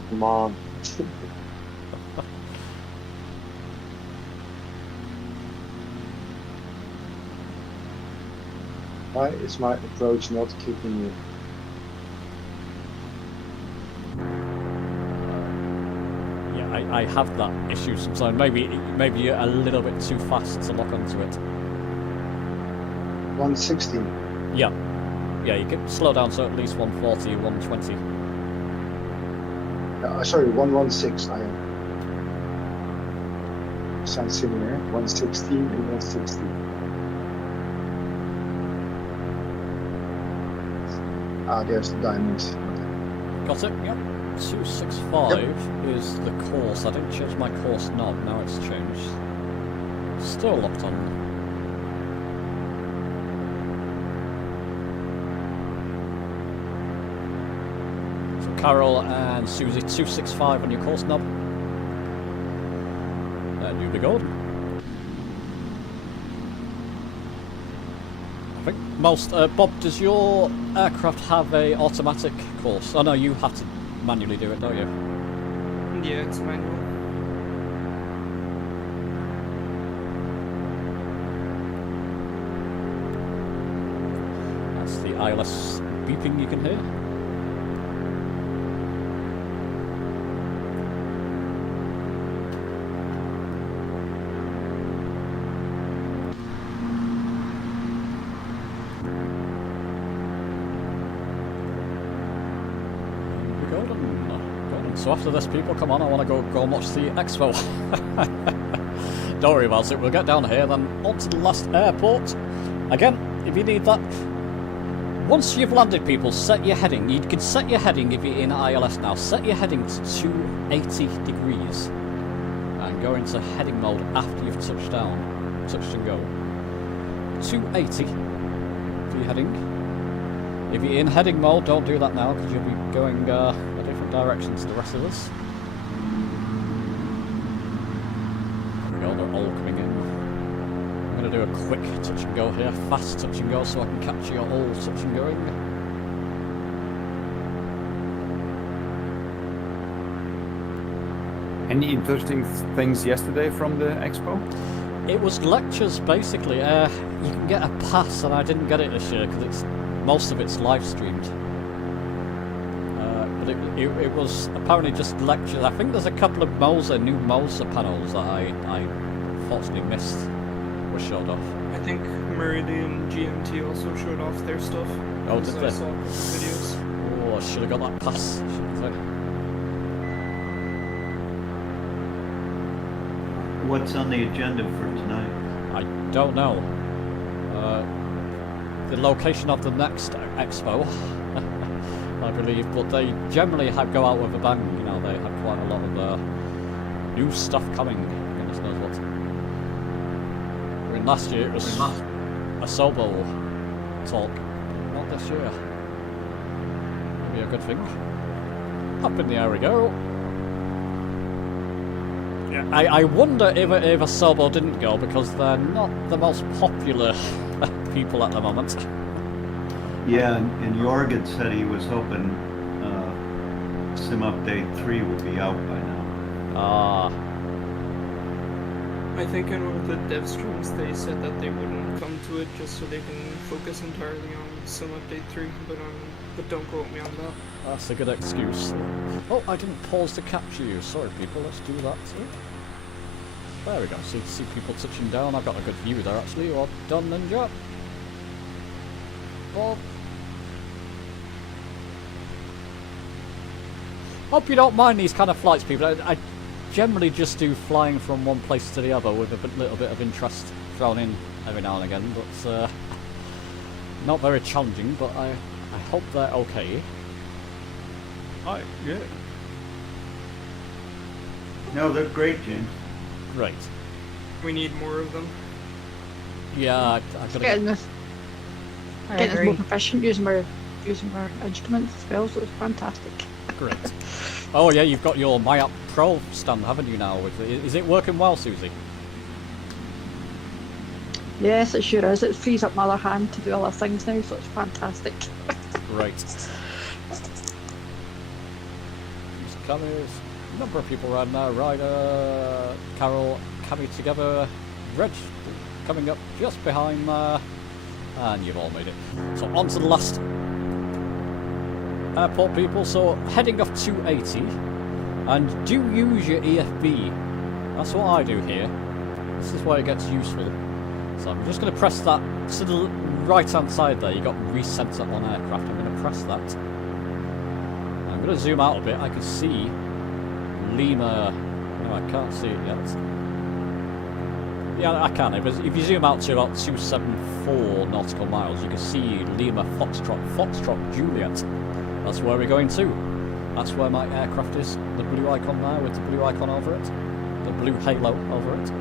Come on. Why is my approach not keeping you? Yeah, I have that issue sometimes. Maybe you're a little bit too fast to lock onto it. 160. Yeah. Yeah, you can slow down to at least 140, 120. Sorry, 116 I am. Sounds similar. 116 and 160. Ah, there's the diamonds. Got it? Yep. 265 is the course. I didn't change my course knob, now it's changed. Still locked on. So Carol and Susie, 265 on your course knob. And you'll be golden. I think most... Bob, does your aircraft have a automatic course? Oh no, you have to manually do it, don't you? Yeah, it's manual. That's the ILS beeping you can hear. So after this, people, come on, I want to go and watch the expo. Don't worry about it, we'll get down here, then on to the last airport. Again, if you need that, once you've landed, people, set your heading. You can set your heading if you're in ILS now. Set your heading to 280 degrees and go into heading mode after you've touched and go. 280 for your heading. If you're in heading mode, don't do that now because you'll be going a different direction to the rest of us. There we go, they're all coming in. I'm going to do a quick touch and go here, fast touch and go, so I can capture you all touch and going. Any interesting things yesterday from the expo? It was lectures, basically. You can get a pass, and I didn't get it this year because most of it's live streamed. But it was apparently just lectures. I think there's a couple of new Moser panels that I unfortunately missed. Were showed off. I think Meridian GMT also showed off their stuff. Oh, did they? I saw videos. Oh, I should have got that pass, shouldn't I? What's on the agenda for tonight? I don't know. The location of the next expo, I believe, but they generally go out with a bang. You know, they have quite a lot of new stuff coming. Goodness knows what. I mean, last year it was a Sobel talk, not this year. Maybe a good thing. Up in the air we go. Yeah. I wonder if a Sobel didn't go because they're not the most popular people at the moment. Yeah, and Jorgen said he was hoping Sim Update 3 would be out by now. Ah. I think in one of the dev streams they said that they wouldn't come to it just so they can focus entirely on Sim Update 3, but don't quote me on that. That's a good excuse. Oh, I didn't pause to capture you. Sorry, people. Let's do that. There we go. So you can see people touching down. I've got a good view there, actually. Well done, Ninja. Bob. Hope you don't mind these kind of flights, people. I generally just do flying from one place to the other with a little bit of interest thrown in every now and again, but not very challenging, but I hope they're okay. Yeah. No, they're great, James. Great. We need more of them. Yeah, I've got to Getting us agree. more proficient using our instruments as well, so it's fantastic. Great. Oh yeah, you've got your My App Pro stand, haven't you now? Is it working well, Susie? Yes, it sure is. It frees up my other hand to do other things now, so it's fantastic. Great. These cameras, number of people around now. Ryder, Carol, Cammy together. Reg coming up just behind there. And you've all made it. So on to the last airport, people. So heading off 280. And do use your EFB. That's what I do here. This is where it gets useful. So I'm just going to press that to the right hand side there. You got recenter on aircraft. I'm going to press that. I'm going to zoom out a bit. I can see Lima. No, I can't see it yet. Yeah, I can. If you zoom out to about 274 nautical miles, you can see Lima Foxtrot Juliet. That's where we're going to. That's where my aircraft is. The blue icon there with the blue icon over it. The blue halo over it.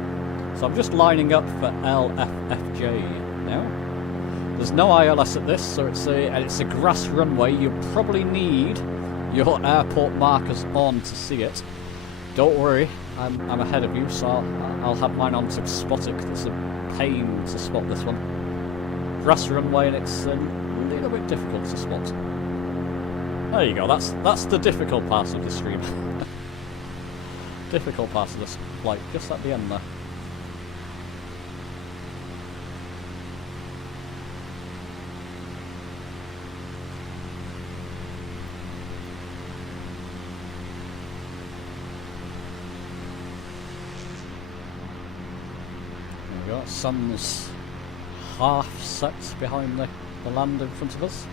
So I'm just lining up for LFFJ now. There's no ILS at this, so it's a grass runway. You probably need your airport markers on to see it. Don't worry, I'm ahead of you, so I'll have mine on to spot it, 'cause it's a pain to spot this one. Grass runway, and it's a little bit difficult to spot. There you go, that's the difficult part of the stream. Difficult part of this flight, just at the end there. Sun's half set behind the land in front of us.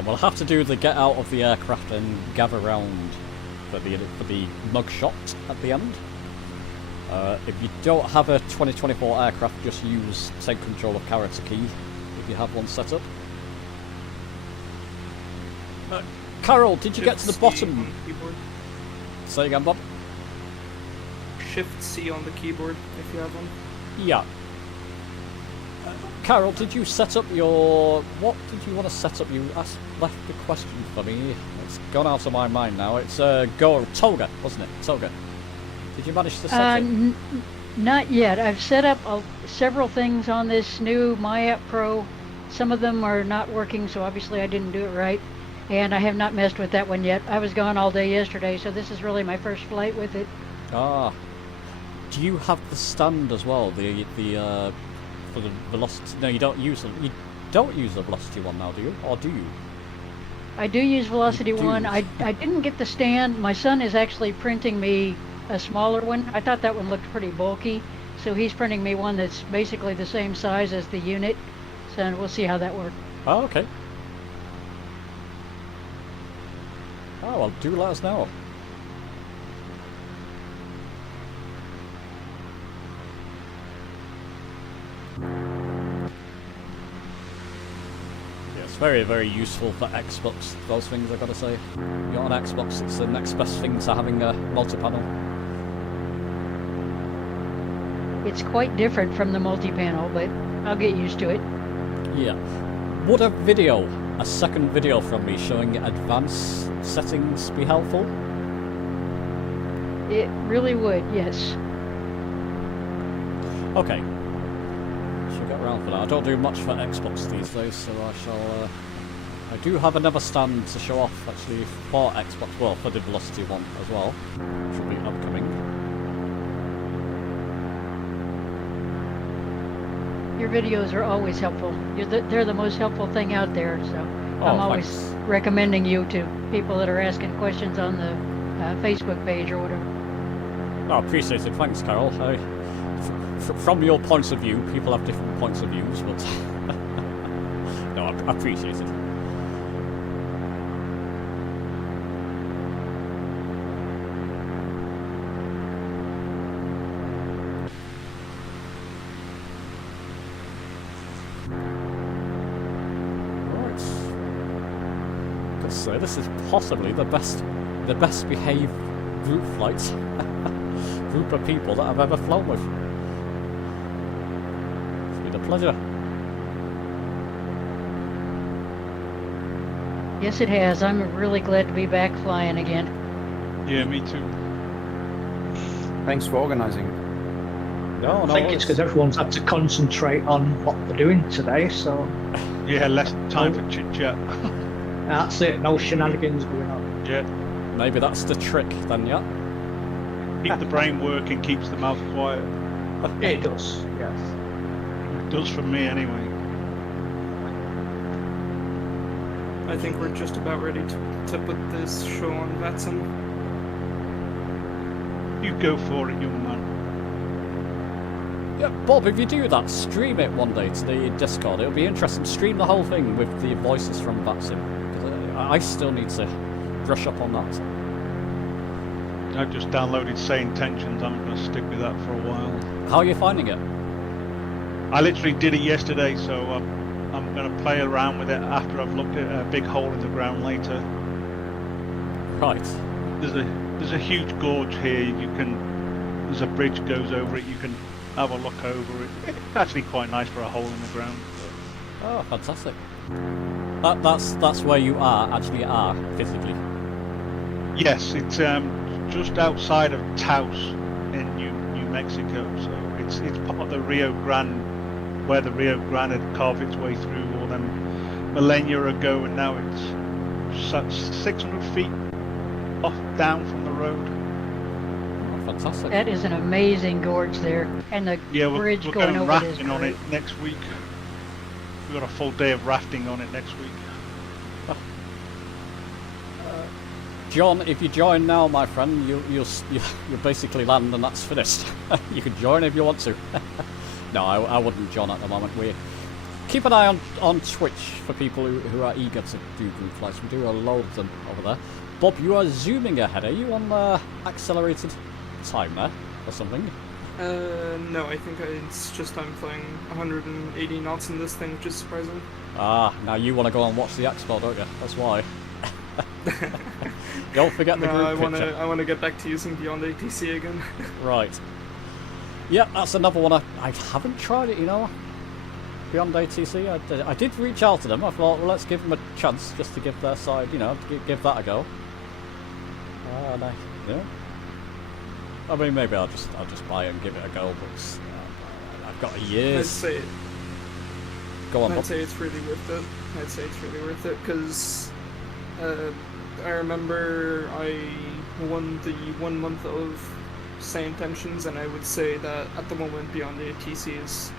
And we'll have to do the get out of the aircraft and gather round for the mugshot at the end. If you don't have a 2024 aircraft, just take control of character key if you have one set up. Carol, did you get to the bottom? Say again, Bob. Shift C on the keyboard if you have one. Yeah. Carol, did you set up your... What did you want to set up? You left the question for me. It's gone out of my mind now. It's Toga, wasn't it? Toga. Did you manage to set it? Not yet. I've set up several things on this new My App Pro. Some of them are not working, so obviously I didn't do it right. And I have not messed with that one yet. I was gone all day yesterday, so this is really my first flight with it. Ah. Do you have the stand as well? The for the velocity? No, you don't use them. You don't use the velocity one now, do you? Or do you? I do use Velocity 1. I didn't get the stand. My son is actually printing me a smaller one. I thought that one looked pretty bulky, so he's printing me one that's basically the same size as the unit. So we'll see how that works. Oh, okay. Oh, well, do let us know. It's very, very useful for Xbox, those things, I've got to say. You're on Xbox, it's the next best thing to having a multi-panel. It's quite different from the multi-panel, but I'll get used to it. Yeah. Would a second video from me showing advanced settings be helpful? It really would, yes. Okay. Should get around for that. I don't do much for Xbox these days, so I shall... I do have another stand to show off, actually, for Xbox, well, for the Velocity one as well, which will be upcoming. Your videos are always helpful. They're the most helpful thing out there, so I'm always recommending you to people that are asking questions on the Facebook page or whatever. Oh, appreciate it. Thanks, Carol. From your point of view, people have different points of views, but no, I appreciate it. So this is possibly the best behaved group flight group of people that I've ever flown with. It's been a pleasure. Yes, it has. I'm really glad to be back flying again. Yeah, me too. Thanks for organising. No, I think it's because everyone's had to concentrate on what they're doing today, so... Yeah, less time for chit-chat. That's it, no shenanigans going on. Yeah. Maybe that's the trick then, yeah? Keep the brain working, keeps the mouth quiet. It does, yes. It does for me anyway. I think we're just about ready to put this show on Vatson. You go for it, young man. Yeah, Bob, if you do that, stream it one day to the Discord. It'll be interesting. Stream the whole thing with the voices from Vatsim. I still need to brush up on that. I've just downloaded Say Intentions. I'm going to stick with that for a while. How are you finding it? I literally did it yesterday, so I'm going to play around with it after I've looked at a big hole in the ground later. Right. There's a huge gorge here. There's a bridge goes over it. You can have a look over it. It's actually quite nice for a hole in the ground. Oh, fantastic. That's where you actually are physically. Yes, it's just outside of Taos in New Mexico. So it's part of the Rio Grande, where the Rio Grande had carved its way through all them millennia ago, and now it's 600 feet down from the road. Oh, fantastic. That is an amazing gorge there, and the bridge we're going going over it is rafting on great. it next week. We've got a full day of rafting on it next week. John, if you join now, my friend, you'll basically land and that's finished. You can join if you want to. No, I wouldn't join at the moment. keep an eye on Twitch for people who are eager to do group flights. We do a load of them over there. Bob, you are zooming ahead. Are you on accelerated time there or something? No, I think it's just I'm flying 180 knots in this thing, which is surprising. Ah, now you want to go and watch the expo, don't you? That's why. Don't forget the group picture. I want to get back to using Beyond ATC again. Right. Yeah, that's another one. I haven't tried it, you know. Beyond ATC, I did reach out to them. I thought, well, let's give them a chance just to give their side, you know, give that a go. Yeah. I mean, maybe I'll just buy it and give it a go, but I've got years. Go on. I'd say it's really worth it. Because I remember I won the 1 month of Say Intentions, and I would say that at the moment Beyond the ATC is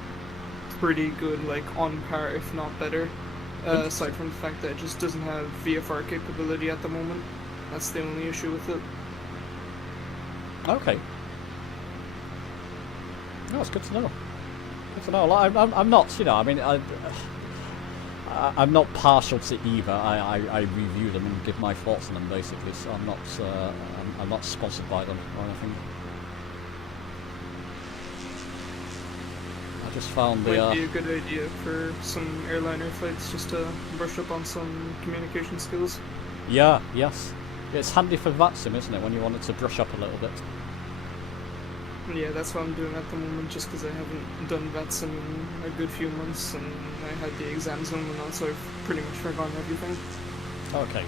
pretty good, like on par, if not better. Aside from the fact that it just doesn't have VFR capability at the moment. That's the only issue with it. Okay. No, it's good to know. Good to know. Like, I'm not, you know, I mean, I'm not partial to either. I review them and give my thoughts on them basically. So I'm not sponsored by them or anything. I just found the. Might be a good idea for some airliner flights just to brush up on some communication skills. Yeah. Yes. It's handy for VATSIM, isn't it, when you want it to brush up a little bit? Yeah, that's what I'm doing at the moment, just because I haven't done VATSIM in a good few months, and I had the exams on and on, so I've pretty much forgotten everything. Okay.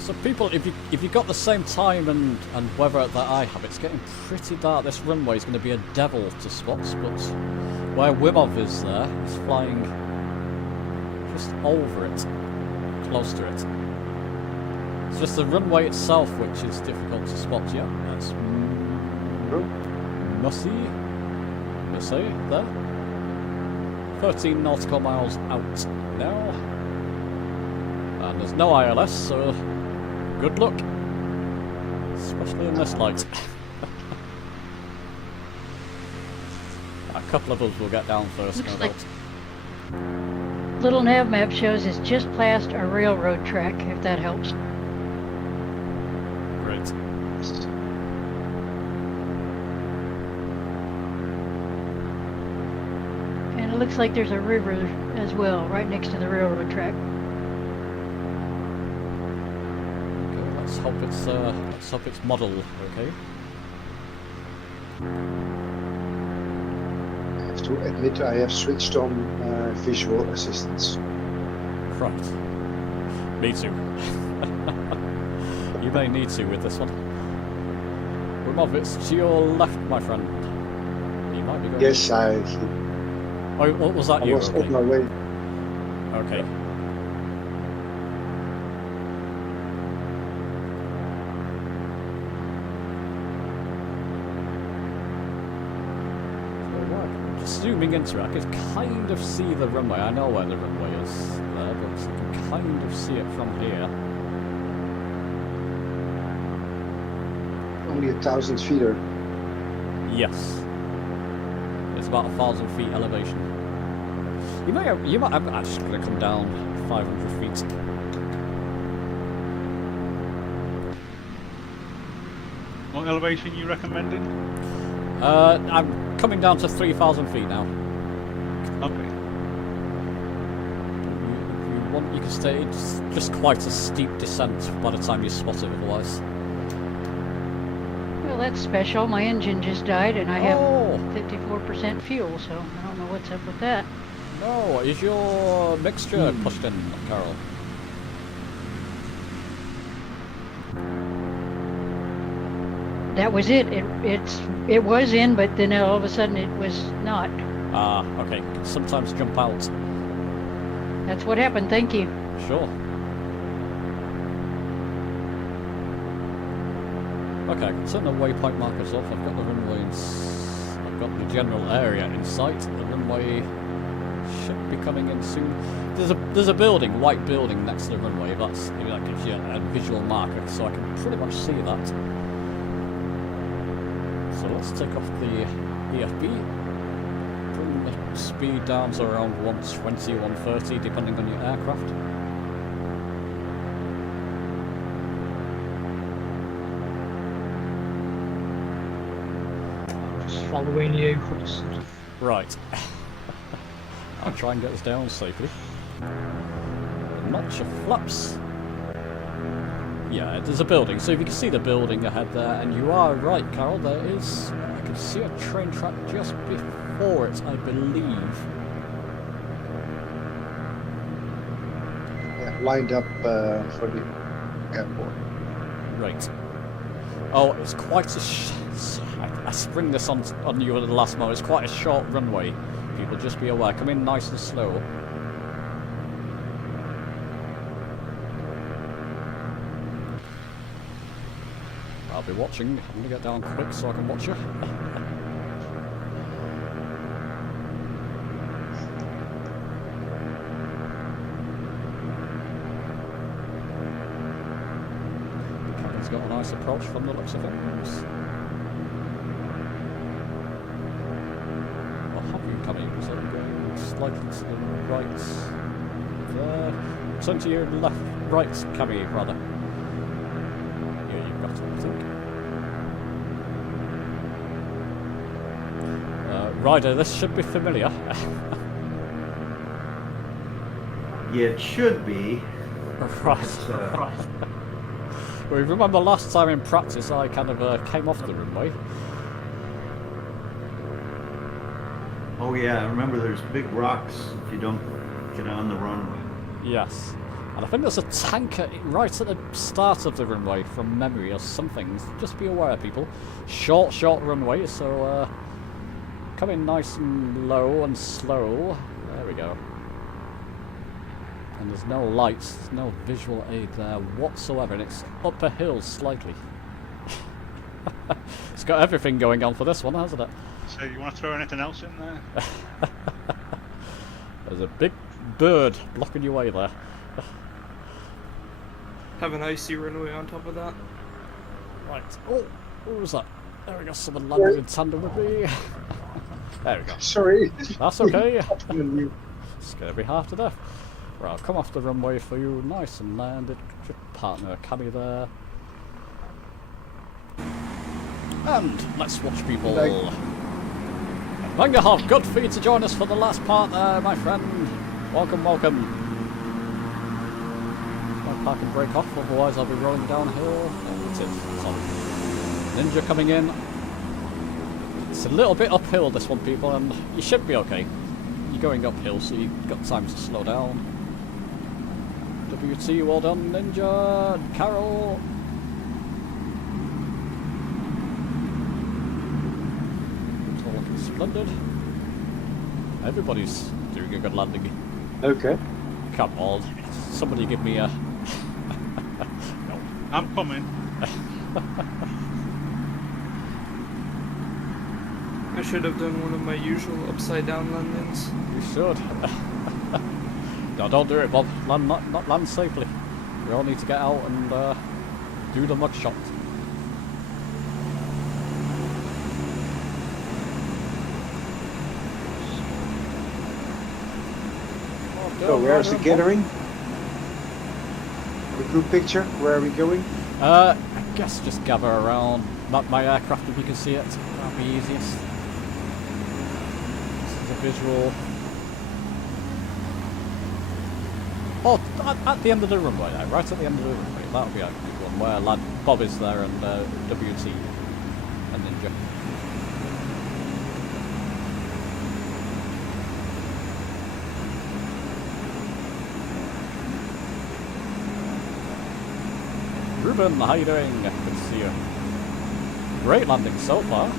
So people, if you got the same time and weather that I have, it's getting pretty dark. This runway is going to be a devil to spot, but where Wimov is there, he's flying just over it. Close to it. It's just the runway itself which is difficult to spot. Yeah, that's Mussy there. 13 nautical miles out now. And there's no ILS, so good luck. Especially in this light. A couple of us will get down first, no doubt. Little nav map shows it's just past a railroad track, if that helps. Great. And it looks like there's a river as well, right next to the railroad track. Okay, let's hope it's model, okay? I have to admit I have switched on visual assistance. Right. Me too. You may need to with this one. Remov, it's to your left, my friend. You might be going. Yes, I. Oh, what was that? I you? was Okay. on my way. Okay. Zooming into it, I could kind of see the runway. I know where the runway is there, but you can kind of see it from here. Only 1,000 feet. Yes. It's about 1,000 feet elevation. You might I'm actually going to come down 500 feet. What elevation you recommending? I'm coming down to 3,000 feet now. Okay. You can stay. It's just quite a steep descent by the time you spot it otherwise. Well, that's special. My engine just died and I have 54% fuel, so I don't know what's up with that. No, is your mixture pushed in, Carol? That was it. It was in, but then all of a sudden it was not. Ah, okay. Can sometimes jump out. That's what happened. Thank you. Sure. Okay, I can turn the waypoint markers off. I've got the runway I've got the general area in sight. The runway should be coming in soon. There's a building, white building next to the runway. That gives you a visual marker, so I can pretty much see that. So let's take off the EFB, bring the speed down to around 120, 130, depending on your aircraft. Just following you. Right. I'll try and get us down safely. Notch of flaps. Yeah, there's a building, so if you can see the building ahead there, and you are right, Carol, there is, I can see a train track just before it, I believe. Yeah, lined up for the airport. Right. Oh, it's quite a I spring this on you at the last moment, it's quite a short runway. People, just be aware, come in nice and slow. I'll be watching. I'm going to get down quick so I can watch you. The cabin's got a nice approach from the looks of things. Or have you come in? So going slightly to the right there. Turn to your left, right, Cammy, rather. Yeah, you've got it, I think. Ryder, this should be familiar. Yeah, it should be. Right. Well, remember last time in practice I kind of came off the runway. Oh yeah, remember there's big rocks if you don't get on the runway. Yes. And I think there's a tanker right at the start of the runway from memory or something. Just be aware, people. Short runway, so come in nice and low and slow. There we go. And there's no lights, there's no visual aid there whatsoever, and it's up a hill slightly. It's got everything going on for this one, hasn't it? So you want to throw anything else in there? There's a big bird blocking your way there. Have an icy runway on top of that. Right. Oh, what was that? There we go, someone landed in tandem with me. There we go. Sorry. That's okay. It's going to be half to death. Right, I'll come off the runway for you, nice and landed. Your partner, Cammy there. And let's watch people. Langerhoff, good for you to join us for the last part there, my friend. Welcome, welcome. I'll park and break off, otherwise I'll be rolling downhill. Oh, that's it. Sorry. Ninja coming in. It's a little bit uphill, this one, people, and you should be okay. You're going uphill, so you've got time to slow down. WT, well done, Ninja, and Carol. It's all looking splendid. Everybody's doing a good landing. Okay. Come on, somebody give me a... No, I'm coming. I should have done one of my usual upside down landings. You should. No, don't do it, Bob. Land not land safely. We all need to get out and do the mug shot. So where's the gathering? The group picture? Where are we going? I guess just gather around my aircraft if you can see it. That'll be easiest. This is a visual. Oh, at the end of the runway there, right at the end of the runway. That'll be a good one where Bob is there and WT and Ninja. Ruben, how you doing? Good to see you. Great landing so far.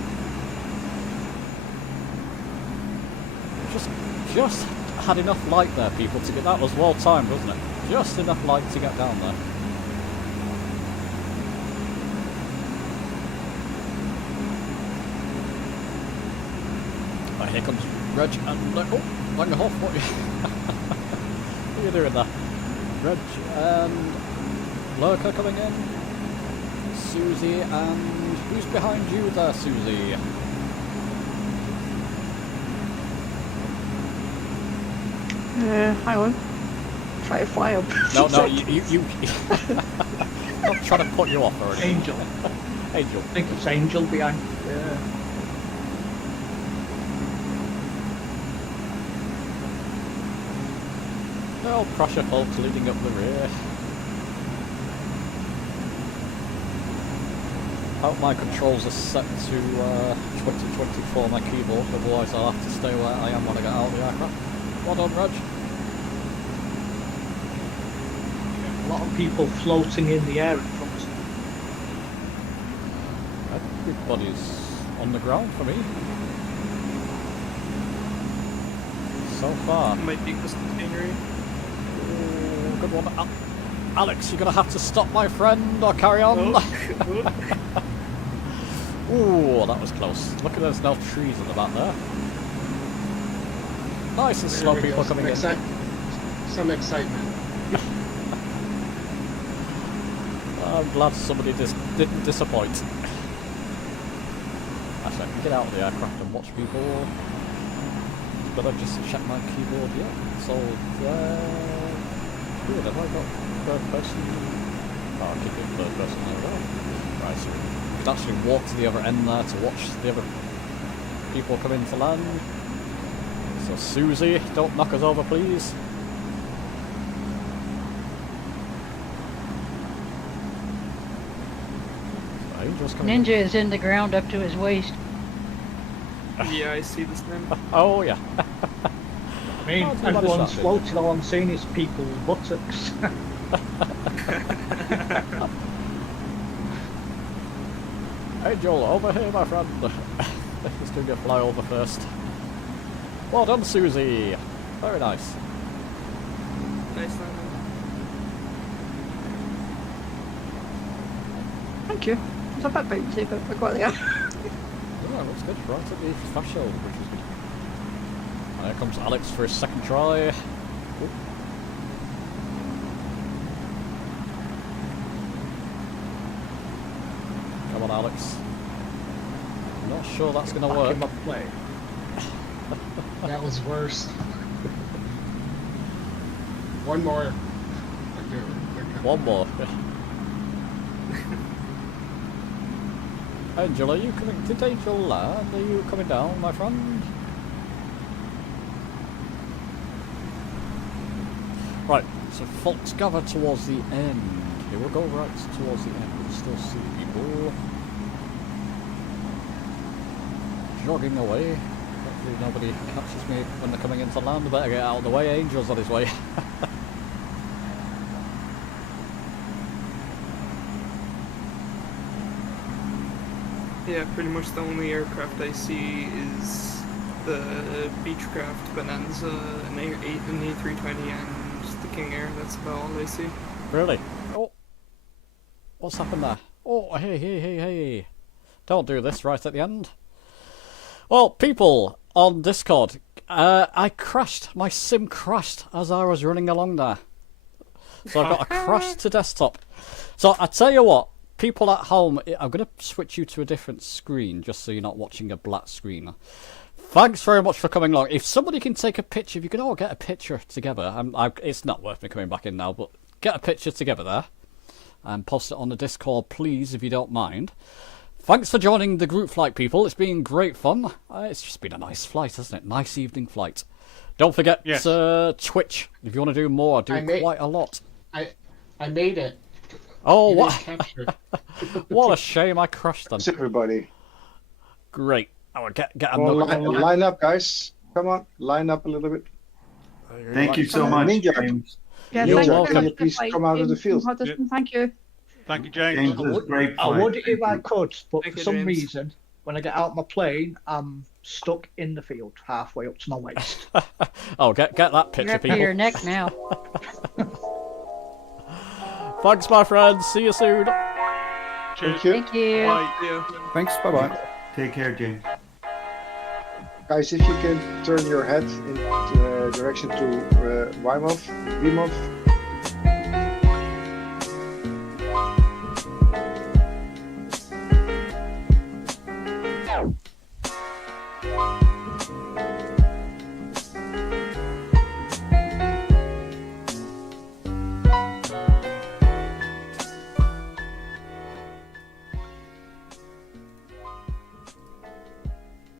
Just had enough light there, people, to get... That was well timed, wasn't it? Just enough light to get down there. Here comes Reg and... oh, Langerhoff, what are you doing there? Reg and... Lurker coming in. Susie, and who's behind you there, Susie? Hang on. Try to fly up. No, you. I'm not trying to put you off or anything. Angel. Angel. I think it's Angel behind. Yeah. No pressure folks leading up the rear. I hope my controls are set to 2024 on my keyboard, otherwise I'll have to stay where I am when I get out of the aircraft. Well done, Reg. A lot of people floating in the air in front. Everybody's on the ground for me. So far. Might be the scenery. Ooh, good one. Alex, you're going to have to stop, my friend, or carry on. Ooh, that was close. Look at there's no trees in the back there. Nice and slow people coming in. Some excitement. I'm glad somebody didn't disappoint. Actually, I can get out of the aircraft and watch people. But I've just checked my keyboard, yeah. So, good, have I got third person? Oh, I'll keep it third person there as well. Right, so you can actually walk to the other end there to watch the other people come in to land. So Susie, don't knock us over please. Angel's coming Ninja is in the ground up to his waist. Yeah, I see this name. Oh yeah. I mean, everyone's floating, all I'm seeing is people's buttocks. Angel, over here, my friend. Let's do your flyover first. Well done, Susie. Very nice. Nice landing. Thank you. It's a bit bouncy, but I got there. Yeah, looks good. Right at the threshold, which is good. And here comes Alex for his second try. Ooh. Come on, Alex. I'm not sure that's going to work. That was worse. One more. One more. Angel, are you coming? Did Angel land? Are you coming down, my friend? Right, so folks gather towards the end. Here we'll go right towards the end. We can still see people jogging away. Hopefully nobody catches me when they're coming into land. Better get out of the way. Angel's on his way. Yeah, pretty much the only aircraft I see is the Beechcraft Bonanza, an A320 and the King Air. That's about all I see. Really? Oh, what's happened there? Oh, hey. Don't do this right at the end. Well, people on Discord, I crashed. My sim crashed as I was running along there. So I got a crash to desktop. So I tell you what, people at home, I'm going to switch you to a different screen just so you're not watching a black screen. Thanks very much for coming along. If somebody can take a picture, if you can all get a picture together, it's not worth me coming back in now, but get a picture together there and post it on the Discord, please, if you don't mind. Thanks for joining the group flight, people. It's been great fun. It's just been a nice flight, hasn't it? Nice evening flight. Don't forget Twitch. If you want to do more, I do quite a lot. I made it. Oh, what? What a shame I crashed then. Thanks, everybody. Great. I will get line up, guys. Come on, line up a little bit. Thank you so much, James. Yeah, Ninja, can you please come out of the field? Thank you. Thank you, James. I would if I could, but for some reason, when I get out my plane, I'm stuck in the field, halfway up to my waist. Oh, get that picture, You're up to people. your neck now. Thanks, my friends. See you soon. Thank you. Thank you. Bye. Thanks, bye-bye. Take care, James. Guys, if you can turn your head in direction to Weymouth,